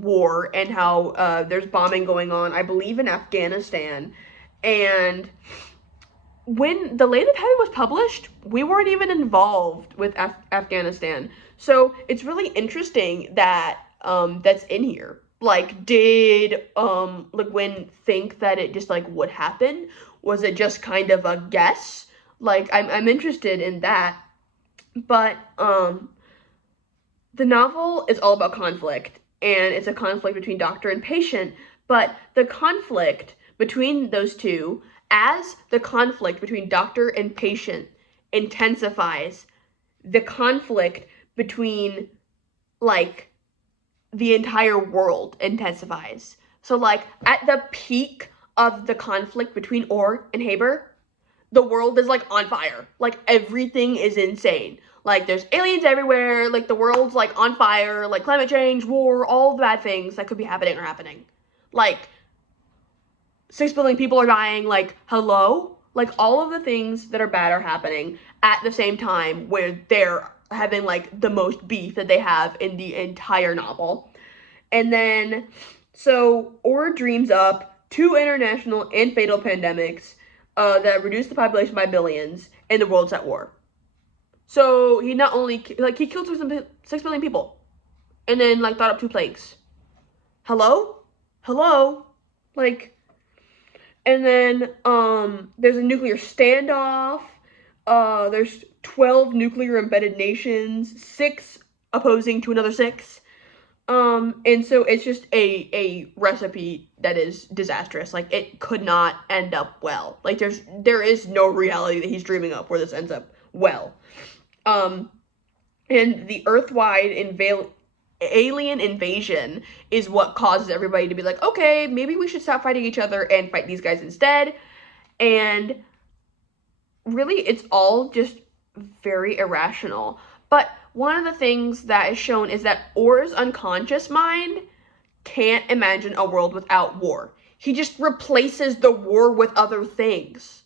war and how there's bombing going on, I believe in Afghanistan. And when the Lathe Heavy was published, we weren't even involved with Afghanistan. So it's really interesting that that's in here. Like, did Le Guin think that it just like would happen? Was it just kind of a guess? Like, I'm interested in that. But the novel is all about conflict, and it's a conflict between doctor and patient. But the conflict between those two, as the conflict between doctor and patient intensifies, the conflict between, like, the entire world intensifies. So, like, at the peak of the conflict between Orr and Haber, the world is, like, on fire. Like, everything is insane. Like, there's aliens everywhere, like, the world's, like, on fire, like, climate change, war, all the bad things that could be happening are happening. Like, 6 billion people are dying, like, hello? Like, all of the things that are bad are happening at the same time where they're having, like, the most beef that they have in the entire novel. And then, so, Orr dreams up 2 international and fatal pandemics that reduce the population by billions, and the world's at war. So, he not only, like, he killed 6 billion people, and then, like, thought up 2 plagues. Hello? Hello? Like, and then, there's a nuclear standoff. There's 12 nuclear embedded nations, 6 opposing to another 6. And so it's just a recipe that is disastrous. Like, it could not end up well. Like, there is no reality that he's dreaming up where this ends up well. And the Earth-wide alien invasion is what causes everybody to be like, okay, maybe we should stop fighting each other and fight these guys instead. And really, it's all just very irrational. But one of the things that is shown is that Orr's unconscious mind can't imagine a world without war. He just replaces the war with other things.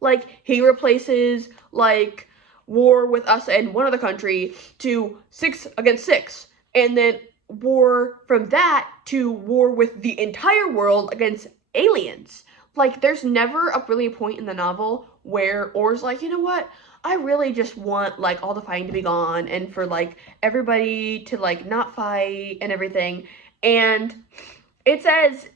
Like, he replaces, like, war with us and one other country to 6 against 6. And then war from that to war with the entire world against aliens. Like, there's never really a point in the novel where Orr's like, you know what? I really just want, like, all the fighting to be gone and for, like, everybody to, like, not fight and everything. And it says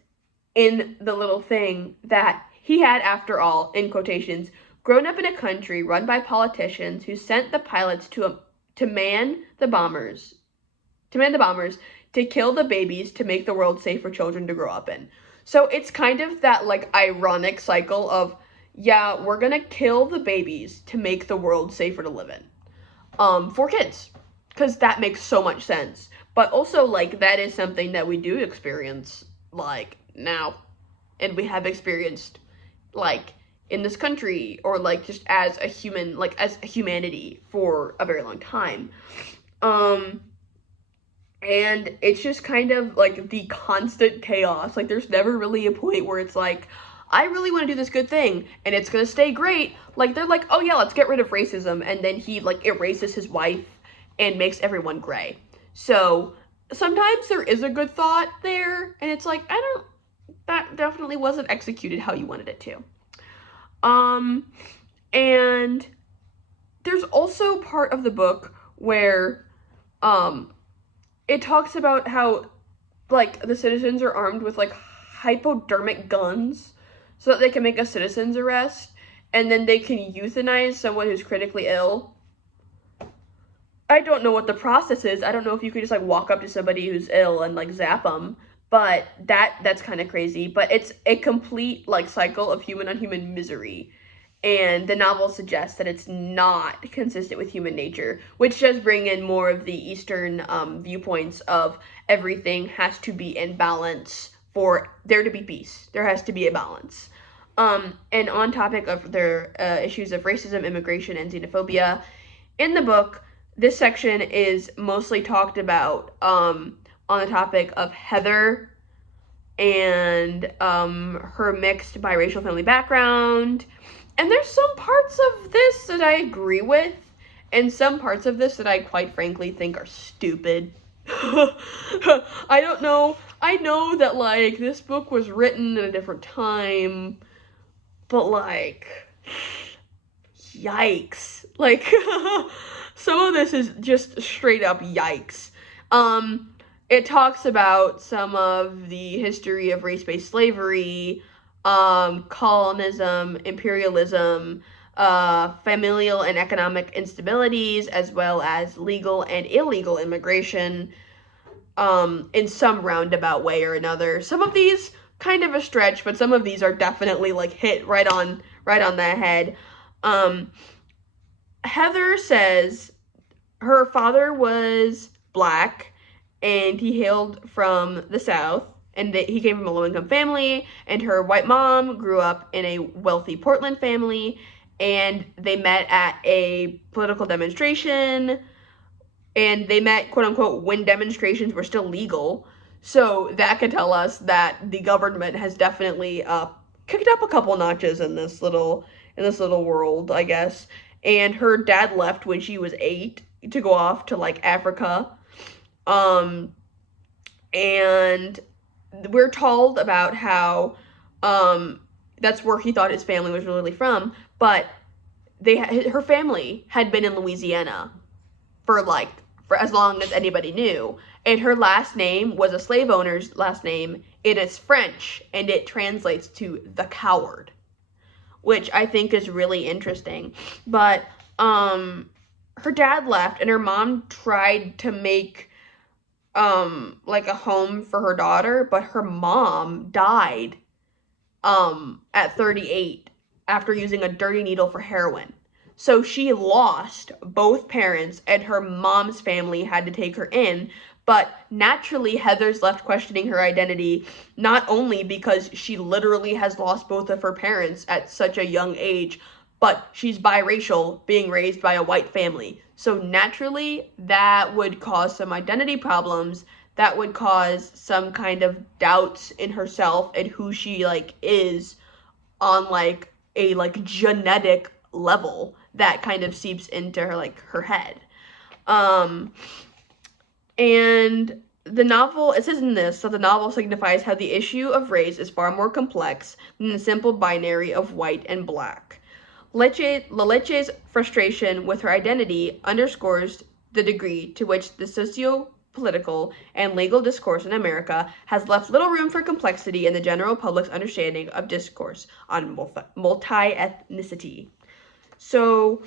in the little thing that he had, after all, in quotations, grown up in a country run by politicians who sent the pilots to man the bombers, to kill the babies, to make the world safe for children to grow up in. So it's kind of that, like, ironic cycle of, yeah, we're gonna kill the babies to make the world safer to live in. For kids. Because that makes so much sense. But also, like, that is something that we do experience, like, now. And we have experienced, like, in this country, or, like, just as a human, like, as a humanity for a very long time. And it's just kind of, like, the constant chaos. Like, there's never really a point where it's like, I really want to do this good thing, and it's gonna stay great. Like, they're like, oh yeah, let's get rid of racism, and then he, like, erases his wife and makes everyone gray. So, sometimes there is a good thought there, and it's like, that definitely wasn't executed how you wanted it to. And there's also part of the book where, it talks about how, like, the citizens are armed with, like, hypodermic guns so that they can make a citizen's arrest, and then they can euthanize someone who's critically ill. I don't know what the process is. I don't know if you could just, like, walk up to somebody who's ill and, like, zap them, but that's kind of crazy. But it's a complete, like, cycle of human on human misery. And the novel suggests that it's not consistent with human nature, which does bring in more of the Eastern viewpoints of everything has to be in balance for there to be peace. There has to be a balance. And on topic of their issues of racism, immigration, and xenophobia, in the book, this section is mostly talked about on the topic of Heather and her mixed biracial family background. And there's some parts of this that I agree with, and some parts of this that I quite frankly think are stupid. I don't know. I know that, like, this book was written in a different time, but, like, yikes. Like, some of this is just straight up yikes. It talks about some of the history of race-based slavery, colonism, imperialism, familial and economic instabilities, as well as legal and illegal immigration, in some roundabout way or another. Some of these kind of a stretch, but some of these are definitely like hit right on the head. Heather says her father was black and he hailed from the South, and that he came from a low-income family, and her white mom grew up in a wealthy Portland family, and they met at a political demonstration, and they met, quote-unquote, when demonstrations were still legal. So that could tell us that the government has definitely kicked up a couple notches in this little world, I guess. And her dad left when she was 8 to go off to, like, Africa. And we're told about how that's where he thought his family was really from, but her family had been in Louisiana for as long as anybody knew, and her last name was a slave owner's last name. It is French, and it translates to the coward, which I think is really interesting. But her dad left, and her mom tried to make like a home for her daughter, but her mom died at 38 after using a dirty needle for heroin. So she lost both parents, and her mom's family had to take her in. But naturally, Heather's left questioning her identity, not only because she literally has lost both of her parents at such a young age, but she's biracial, being raised by a white family. So naturally, that would cause some identity problems. That would cause some kind of doubts in herself and who she, like, is on, like, a, like, genetic level that kind of seeps into her, like, her head. And the novel, it says in this, that the novel signifies how the issue of race is far more complex than the simple binary of white and black. La Leche's frustration with her identity underscores the degree to which the socio-political and legal discourse in America has left little room for complexity in the general public's understanding of discourse on multi-ethnicity. So,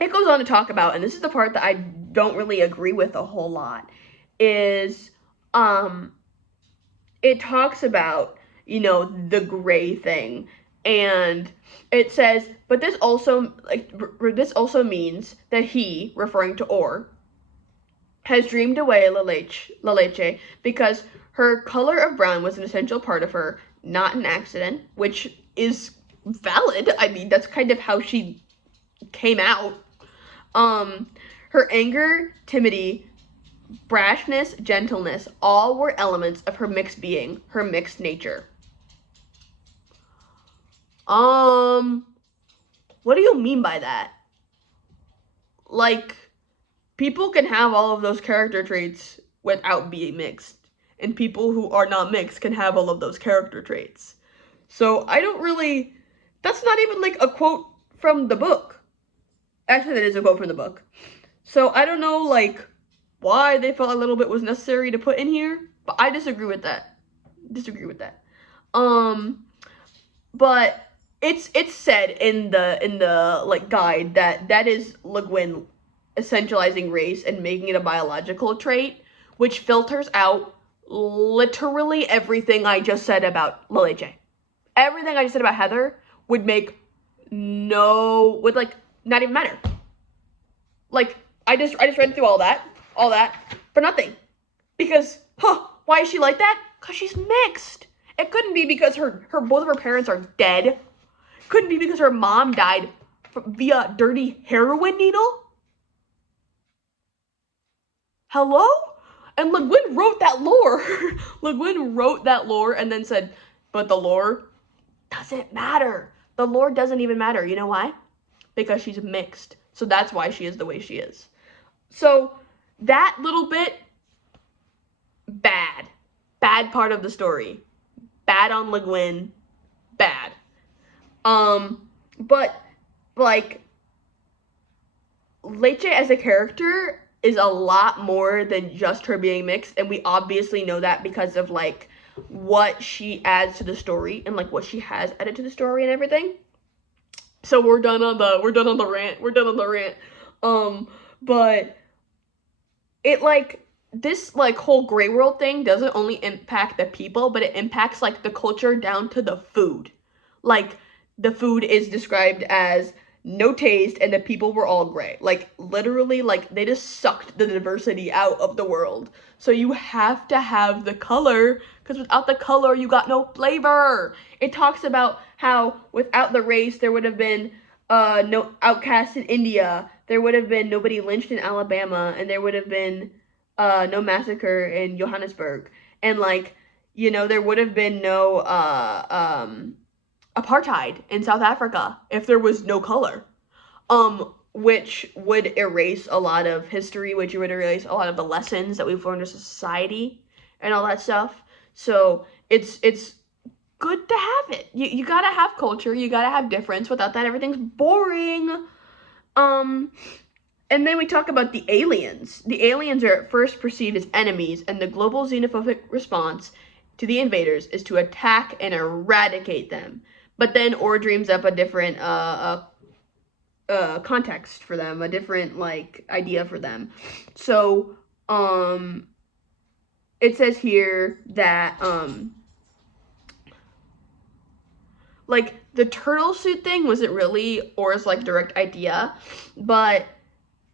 it goes on to talk about, and this is the part that I don't really agree with a whole lot, is, it talks about, you know, the gray thing, and it says, but this also means that he, referring to Orr, has dreamed away La Leche because her color of brown was an essential part of her, not an accident, which is valid. I mean, that's kind of how she came out. Her anger, timidity, brashness, gentleness, all were elements of her mixed being, her mixed nature. What do you mean by that? Like, people can have all of those character traits without being mixed, and people who are not mixed can have all of those character traits. So I don't really, that's not even like a quote from the book. Actually, that is a quote from the book. So I don't know, like, why they felt a little bit was necessary to put in here, but I disagree with that. But it's said in the like guide that is Le Guin essentializing race and making it a biological trait, which filters out literally everything I just said about La Leche. Everything I just said about Heather would like not even matter. Like, I just read through all that for nothing. Because, why is she like that? Because she's mixed. It couldn't be because both of her parents are dead. Couldn't be because her mom died via dirty heroin needle. Hello? And Le Guin wrote that lore. Le Guin wrote that lore and then said, but the lore doesn't matter. The lore doesn't even matter. You know why? Because she's mixed. So that's why she is the way she is. So that little bit, bad. Bad part of the story. Bad on Le Guin. Bad. But, like, Lathe as a character is a lot more than just her being mixed, and we obviously know that because of, like, what she adds to the story and, like, what she has added to the story and everything. So we're done on the rant. But it, like, this, like, whole gray world thing doesn't only impact the people, but it impacts, like, the culture down to the food. Like, the food is described as no taste, and the people were all gray. Like, literally, like, they just sucked the diversity out of the world. So you have to have the color, because without the color, you got no flavor. It talks about how without the race, there would have been no outcasts in India, there would have been nobody lynched in Alabama, and there would have been no massacre in Johannesburg. And, like, you know, there would have been no apartheid in South Africa if there was no color, which would erase a lot of history, which would erase a lot of the lessons that we've learned as a society and all that stuff. So it's good to have it. You gotta have culture, you gotta have difference. Without that, everything's boring. And then we talk about the aliens. The aliens are at first perceived as enemies, and the global xenophobic response to the invaders is to attack and eradicate them. But then Orr dreams up a different context for them, a different, like, idea for them. So it says here that like, the turtle suit thing wasn't really Orr's, like, direct idea, but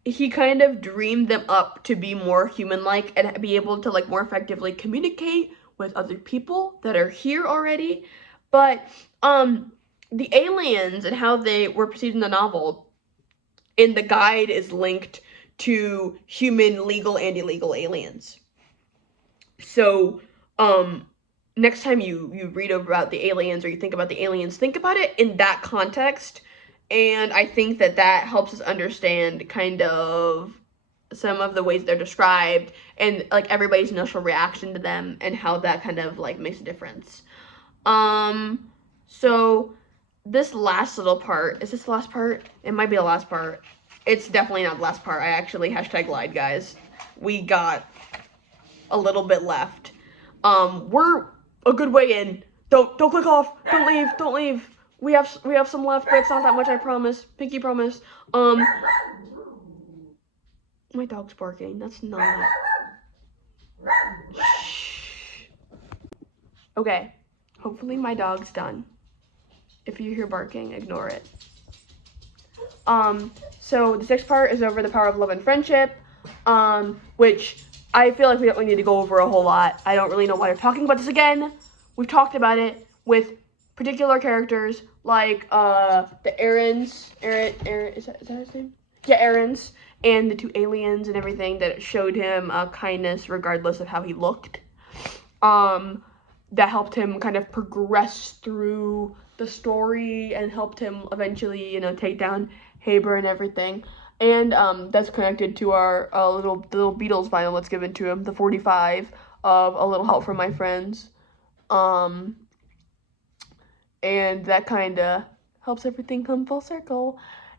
he kind of dreamed them up to be more human-like and be able to, like, more effectively communicate with other people that are here already. But the aliens and how they were perceived in the novel, in the guide, is linked to human legal and illegal aliens. So next time you read about the aliens or you think about the aliens, think about it in that context. And I think that helps us understand kind of some of the ways they're described and, like, everybody's initial reaction to them and how that kind of, like, makes a difference. So this last little part, is this the last part? It might be the last part. It's definitely not the last part. I actually #lied, guys. We got a little bit left. We're a good way in. Don't click off. Don't leave. We have some left, but it's not that much, I promise. Pinky promise. My dog's barking. That's not. Shh. Okay. Hopefully my dog's done. If you hear barking, ignore it. So the sixth part is over the power of love and friendship, which I feel like we don't really need to go over a whole lot. I don't really know why we're talking about this again. We've talked about it with particular characters like the Aarons. Aaron, is that his name? Yeah, Aarons, and the two aliens and everything that showed him kindness regardless of how he looked. That helped him kind of progress through the story and helped him eventually, you know, take down Haber and everything. And that's connected to our little Beatles vinyl that's given to him, the 45 of A Little Help from My Friends. And that kind of helps everything come full circle.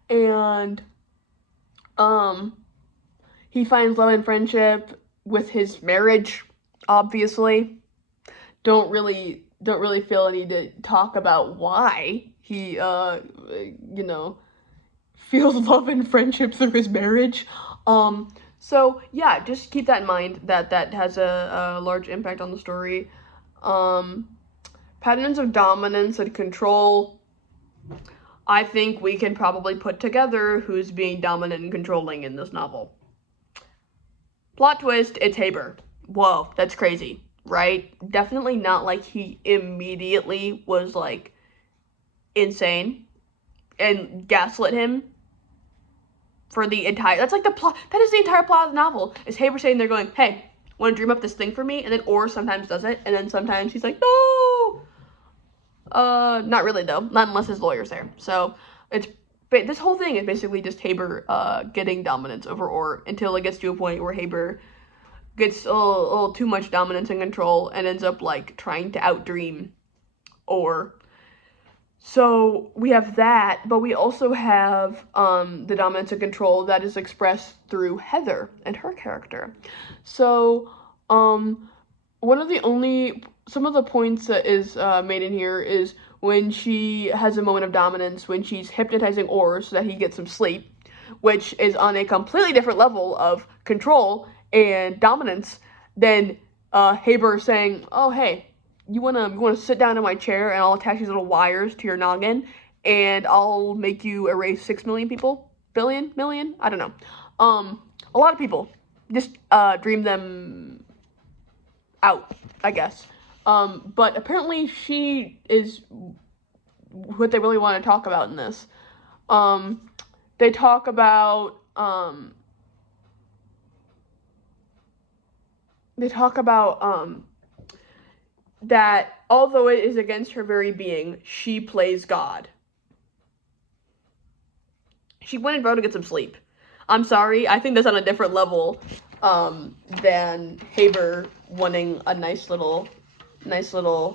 And he finds love and friendship with his marriage, obviously. Don't really feel a need to talk about why he you know, feels love and friendship through his marriage. So yeah, just keep that in mind, that has a large impact on the story. Patterns of dominance and control. I think we can probably put together who's being dominant and controlling in this novel. Plot twist, it's Haber. Whoa, that's crazy, right? Definitely not like he immediately was, like, insane and gaslit him for the entire, that's like the plot, that is the entire plot of the novel, is Haber saying they're going, hey, want to dream up this thing for me? And then Orr sometimes does it, and then sometimes he's like, no! Not really though, not unless his lawyer's there. So it's but this whole thing is basically just Haber getting dominance over Orr until it gets to a point where Haber gets a little too much dominance and control and ends up like trying to outdream Orr. So we have that, but we also have the dominance and control that is expressed through Heather and her character. So some of the points that is made in here is when she has a moment of dominance, when she's hypnotizing Orr so that he gets some sleep, which is on a completely different level of control and dominance than Haber saying, "Oh, hey, you wanna sit down in my chair and I'll attach these little wires to your noggin and I'll make you erase 6 million people, million, I don't know, a lot of people, just dream them out, I guess." But apparently she is what they really want to talk about in this. They talk about that although it is against her very being, she plays God. She wanted Bro to get some sleep. I'm sorry, I think that's on a different level than Haber wanting a nice little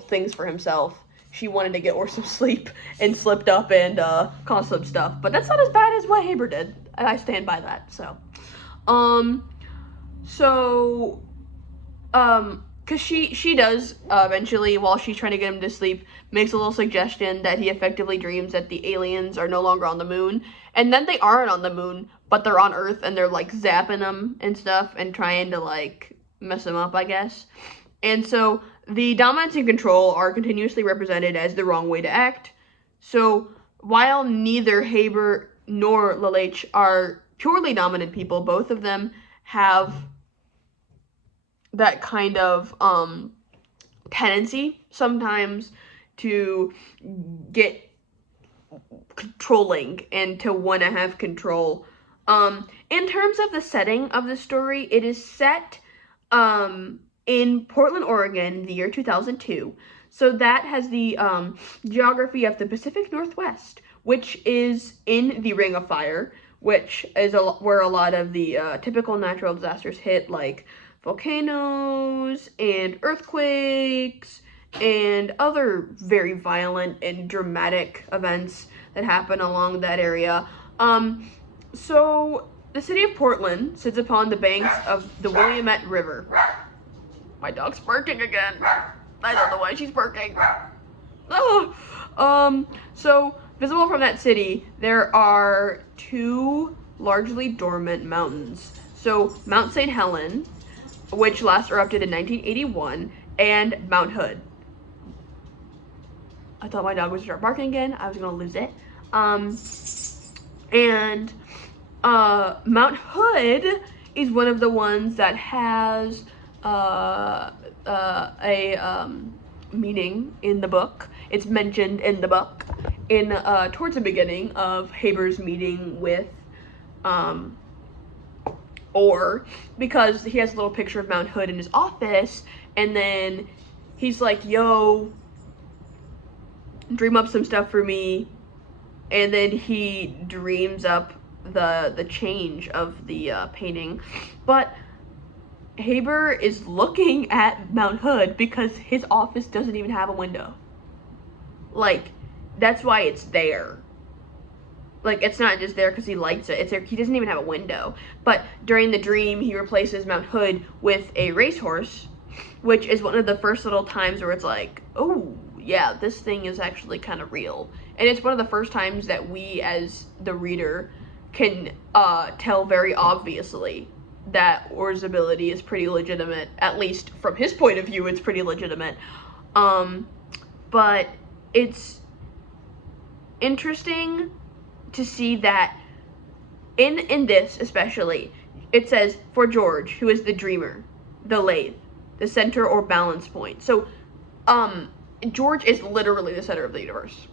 things for himself. She wanted to get Orr some sleep and slipped up and caused some stuff. But that's not as bad as what Haber did. And I stand by that, so. Because she does, eventually, while she's trying to get him to sleep, makes a little suggestion that he effectively dreams that the aliens are no longer on the moon. And then they aren't on the moon, but they're on Earth, and they're, like, zapping them and stuff, and trying to, like, mess them up, I guess. And so, the dominance and control are continuously represented as the wrong way to act. So, while neither Haber nor Lathe are purely dominant people, both of them have that kind of tendency sometimes to get controlling and to want to have control. In terms of the setting of the story, it is set in Portland, Oregon, the year 2002. So that has the geography of the Pacific Northwest, which is in the Ring of Fire, which is where a lot of the typical natural disasters hit, like volcanoes and earthquakes and other very violent and dramatic events that happen along that area. So the city of Portland sits upon the banks of the Willamette River. My dog's barking again. I don't know why she's barking. Oh. So visible from that city, there are two largely dormant mountains. So Mount St. Helens, which last erupted in 1981, and Mount Hood. I thought my dog would start barking again. I was gonna lose it. Mount Hood is one of the ones that has a meaning in the book. It's mentioned in the book towards the beginning of Haber's meeting with Orr, because he has a little picture of Mount Hood in his office, and then he's like, "Yo, dream up some stuff for me," and then he dreams up the change of the painting. But Haber is looking at Mount Hood because his office doesn't even have a window. Like, that's why it's there. Like, it's not just there because he likes it. It's there, he doesn't even have a window. But during the dream, he replaces Mount Hood with a racehorse, which is one of the first little times where it's like, oh, yeah, this thing is actually kind of real. And it's one of the first times that we, as the reader, can tell very obviously that Orr's ability is pretty legitimate. At least from his point of view, it's pretty legitimate. But it's interesting to see that in this especially, it says, for George, who is the dreamer, the lathe, the center or balance point. So George is literally the center of the universe.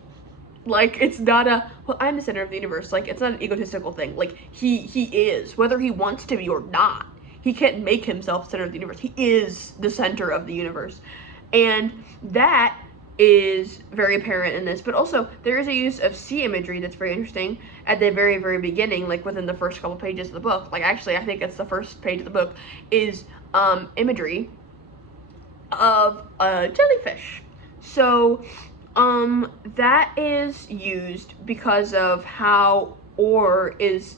Like, it's not well, I'm the center of the universe. Like, it's not an egotistical thing. Like, he is, whether he wants to be or not. He can't make himself the center of the universe. He is the center of the universe. And that is very apparent in this, but also there is a use of sea imagery that's very interesting at the very, very beginning, like within the first couple pages of the book. Like, actually, I think it's the first page of the book is imagery of a jellyfish. So that is used because of how ore is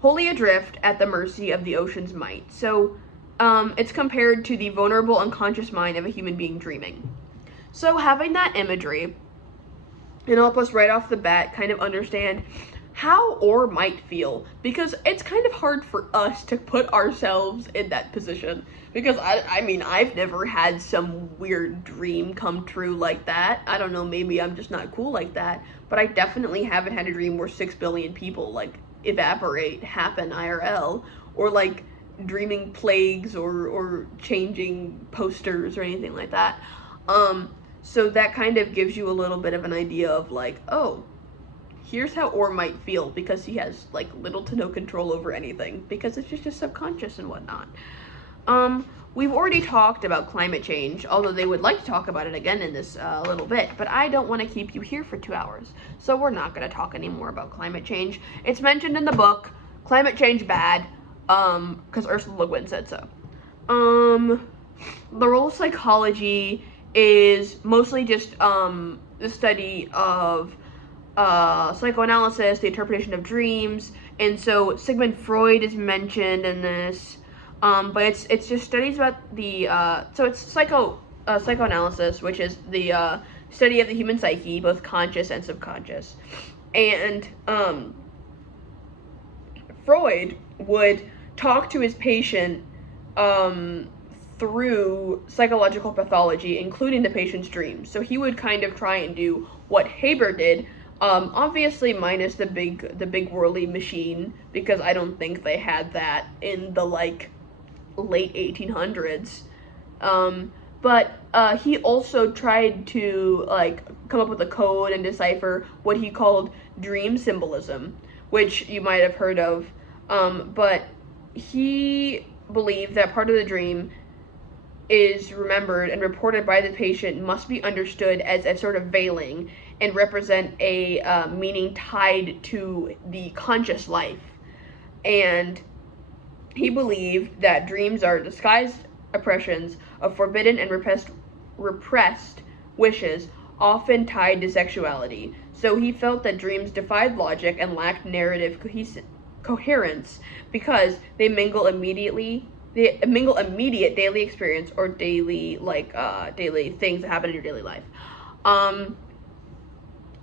wholly adrift at the mercy of the ocean's might. So it's compared to the vulnerable unconscious mind of a human being dreaming. So having that imagery can help us right off the bat kind of understand how ore might feel, because it's kind of hard for us to put ourselves in that position, because I mean, I've never had some weird dream come true like that. I don't know, maybe I'm just not cool like that, but I definitely haven't had a dream where 6 billion people like evaporate, happen IRL, or like dreaming plagues or changing posters or anything like that. So that kind of gives you a little bit of an idea of like, oh, here's how Orr might feel, because he has like little to no control over anything, because it's just his subconscious and whatnot. We've already talked about climate change, although they would like to talk about it again in this little bit, but I don't want to keep you here for 2 hours, so we're not going to talk anymore about climate change. It's mentioned in the book, climate change bad, because Ursula Le Guin said so. The role of psychology is mostly just the study of psychoanalysis, the interpretation of dreams, and so Sigmund Freud is mentioned in this, but it's just studies about the so it's psychoanalysis, which is the study of the human psyche, both conscious and subconscious, and Freud would talk to his patient through psychological pathology, including the patient's dreams. So he would kind of try and do what Haber did, obviously minus the big whirly machine, because I don't think they had that in the like late 1800s. But he also tried to like come up with a code and decipher what he called dream symbolism, which you might have heard of. But he believed that part of the dream is remembered and reported by the patient must be understood as a sort of veiling and represent a meaning tied to the conscious life. And he believed that dreams are disguised oppressions of forbidden and repressed wishes, often tied to sexuality. So he felt that dreams defied logic and lacked narrative coherence because they mingle immediate daily experience or daily things that happen in your daily life.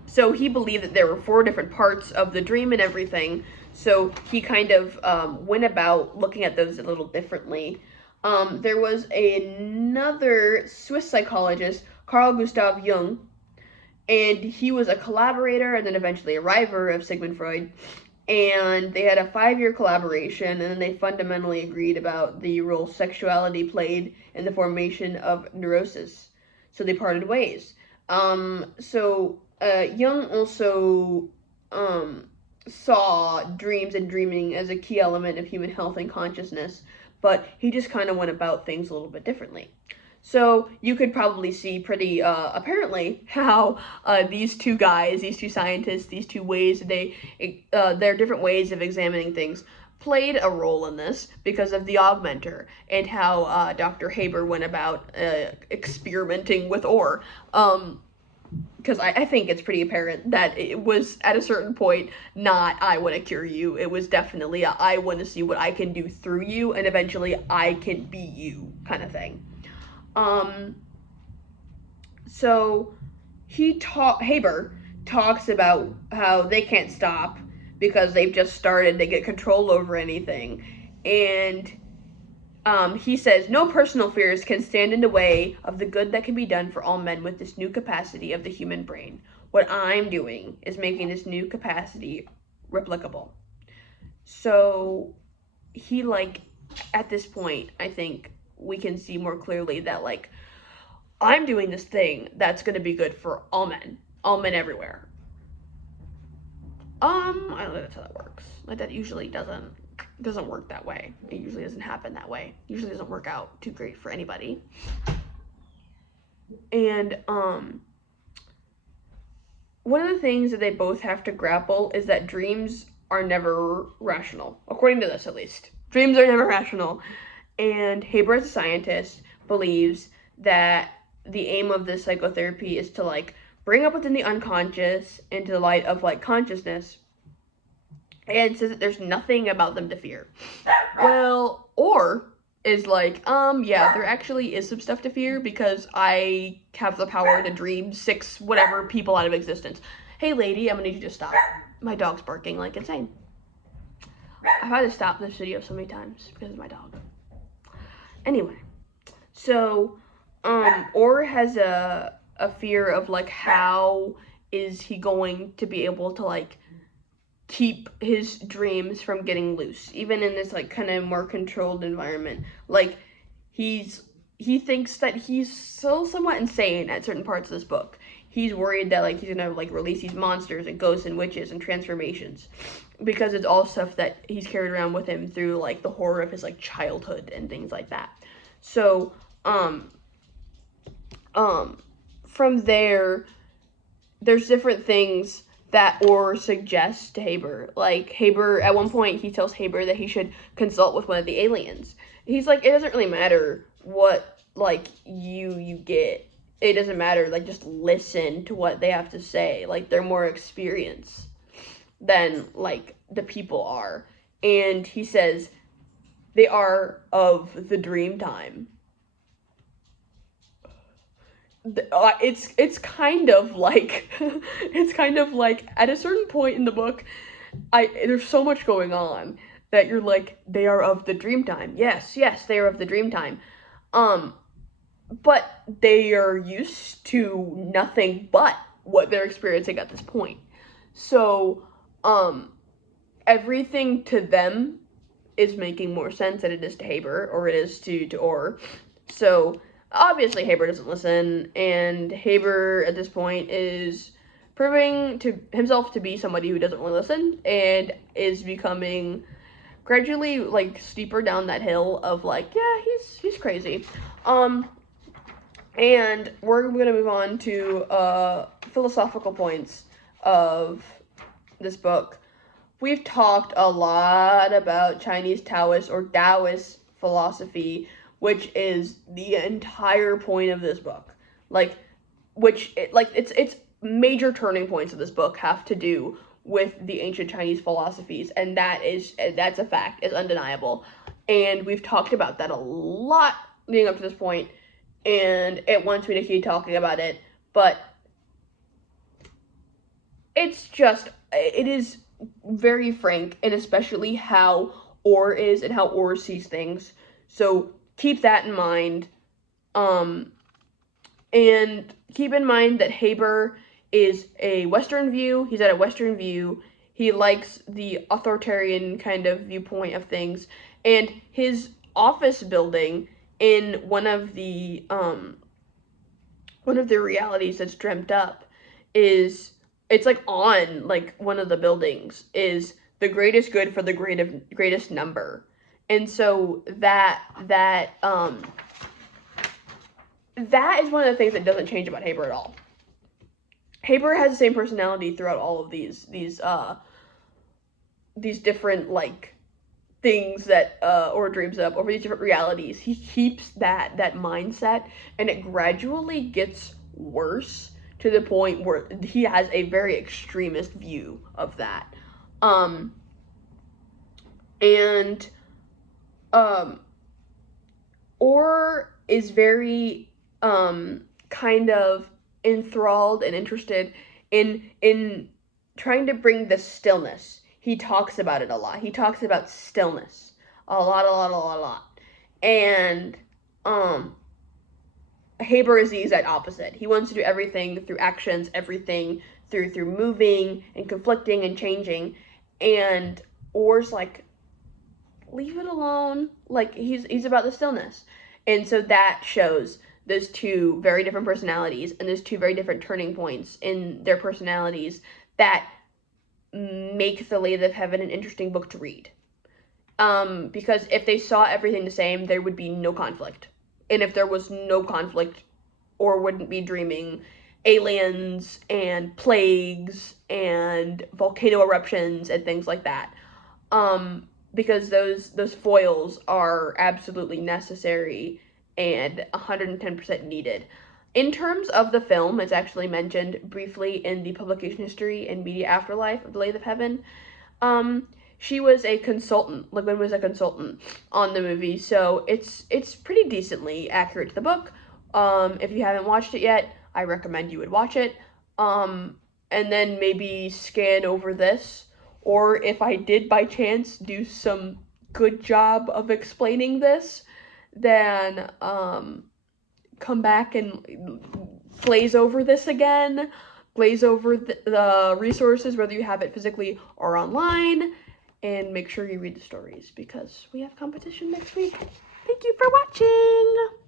So he believed that there were 4 different parts of the dream and everything. So he kind of went about looking at those a little differently. There was another Swiss psychologist, Carl Gustav Jung, and he was a collaborator and then eventually a rival of Sigmund Freud. And they had a 5-year collaboration, and then they fundamentally agreed about the role sexuality played in the formation of neurosis. So they parted ways. Jung also saw dreams and dreaming as a key element of human health and consciousness, but he just kind of went about things a little bit differently. So you could probably see pretty apparently how these two guys, these two scientists, these two ways their different ways of examining things played a role in this because of the augmenter and how Dr. Haber went about experimenting with ore. Because I think it's pretty apparent that it was at a certain point not I want to cure you. It was definitely I want to see what I can do through you, and eventually I can be you kind of thing. So Haber talks about how they can't stop because they've just started to get control over anything. And he says, no personal fears can stand in the way of the good that can be done for all men with this new capacity of the human brain. What I'm doing is making this new capacity replicable. So he at this point, I think we can see more clearly that I'm doing this thing that's going to be good for all men everywhere. I don't know if that's how that works. That usually doesn't work that way. It usually doesn't happen that way. It usually doesn't work out too great for anybody. And one of the things that they both have to grapple is that dreams are never rational, according to this at least. Dreams are never rational. And Haber, as a scientist, believes that the aim of this psychotherapy is to like bring up within the unconscious into the light of like consciousness, and says that there's nothing about them to fear. Well, or is like, yeah, there actually is some stuff to fear because I have the power to dream 6 whatever people out of existence. Hey lady, I'm gonna need you to stop. My dog's barking like insane. I've had to stop this video so many times because of my dog. Anyway, so, Or has a fear of like how is he going to be able to like keep his dreams from getting loose, even in this like kind of more controlled environment. Like he thinks that he's still somewhat insane at certain parts of this book. He's worried that like he's gonna like release these monsters and ghosts and witches and transformations, because it's all stuff that he's carried around with him through like the horror of his like childhood and things like that. So from there's different things that Orr suggests to Haber. Like, Haber, at one point, he tells Haber that he should consult with one of the aliens. He's like, it doesn't really matter what, like, you get. It doesn't matter, like, just listen to what they have to say. Like, they're more experienced than, like, the people are. And he says, they are of the dream time. It's kind of like at a certain point in the book, there's so much going on that you're like, they are of the dream time. Yes, they are of the dream time. But they are used to nothing but what they're experiencing at this point. So, everything to them is making more sense than it is to Haber, or it is to Orr. So, obviously, Haber doesn't listen, and Haber, at this point, is proving to himself to be somebody who doesn't really listen, and is becoming gradually, like, steeper down that hill of, like, yeah, he's crazy. And we're gonna move on to, philosophical points of this book. We've talked a lot about Chinese Taoist or Taoist philosophy, which is the entire point of this book. Its major turning points of this book have to do with the ancient Chinese philosophies, and that's a fact. It's undeniable. And we've talked about that a lot leading up to this point, and it wants me to keep talking about it, but it is very frank, and especially how Orr is and how Orr sees things. So keep that in mind. And keep in mind that Haber is a Western view. He's at a Western view. He likes the authoritarian kind of viewpoint of things. And his office building in one of the realities that's dreamt up it's like on like one of the buildings is the greatest good for the greatest number. And so that is one of the things that doesn't change about Haber at all. Haber has the same personality throughout all of these different like things that Orr dreams up over these different realities. He keeps that mindset, and it gradually gets worse to the point where he has a very extremist view of that. Orr is very kind of enthralled and interested in trying to bring the stillness. He talks about it a lot. He talks about stillness a lot. And Haber is the exact opposite. He wants to do everything through actions, everything through moving and conflicting and changing. And Orr's like, leave it alone. Like, he's about the stillness. And so that shows those two very different personalities and those two very different turning points in their personalities that make The Lathe of Heaven an interesting book to read. Because if they saw everything the same, there would be no conflict. And if there was no conflict, Orr wouldn't be dreaming, aliens and plagues and volcano eruptions and things like that. Because those foils are absolutely necessary and 110% needed. In terms of the film, it's actually mentioned briefly in the publication history and media afterlife of The Lathe of Heaven. She was a consultant. Ligman was a consultant on the movie, so it's pretty decently accurate to the book. If you haven't watched it yet, I recommend you would watch it. And then maybe scan over this, or if I did by chance do some good job of explaining this, then come back and glaze over this again, glaze over the resources, whether you have it physically or online, and make sure you read the stories because we have competition next week. Thank you for watching!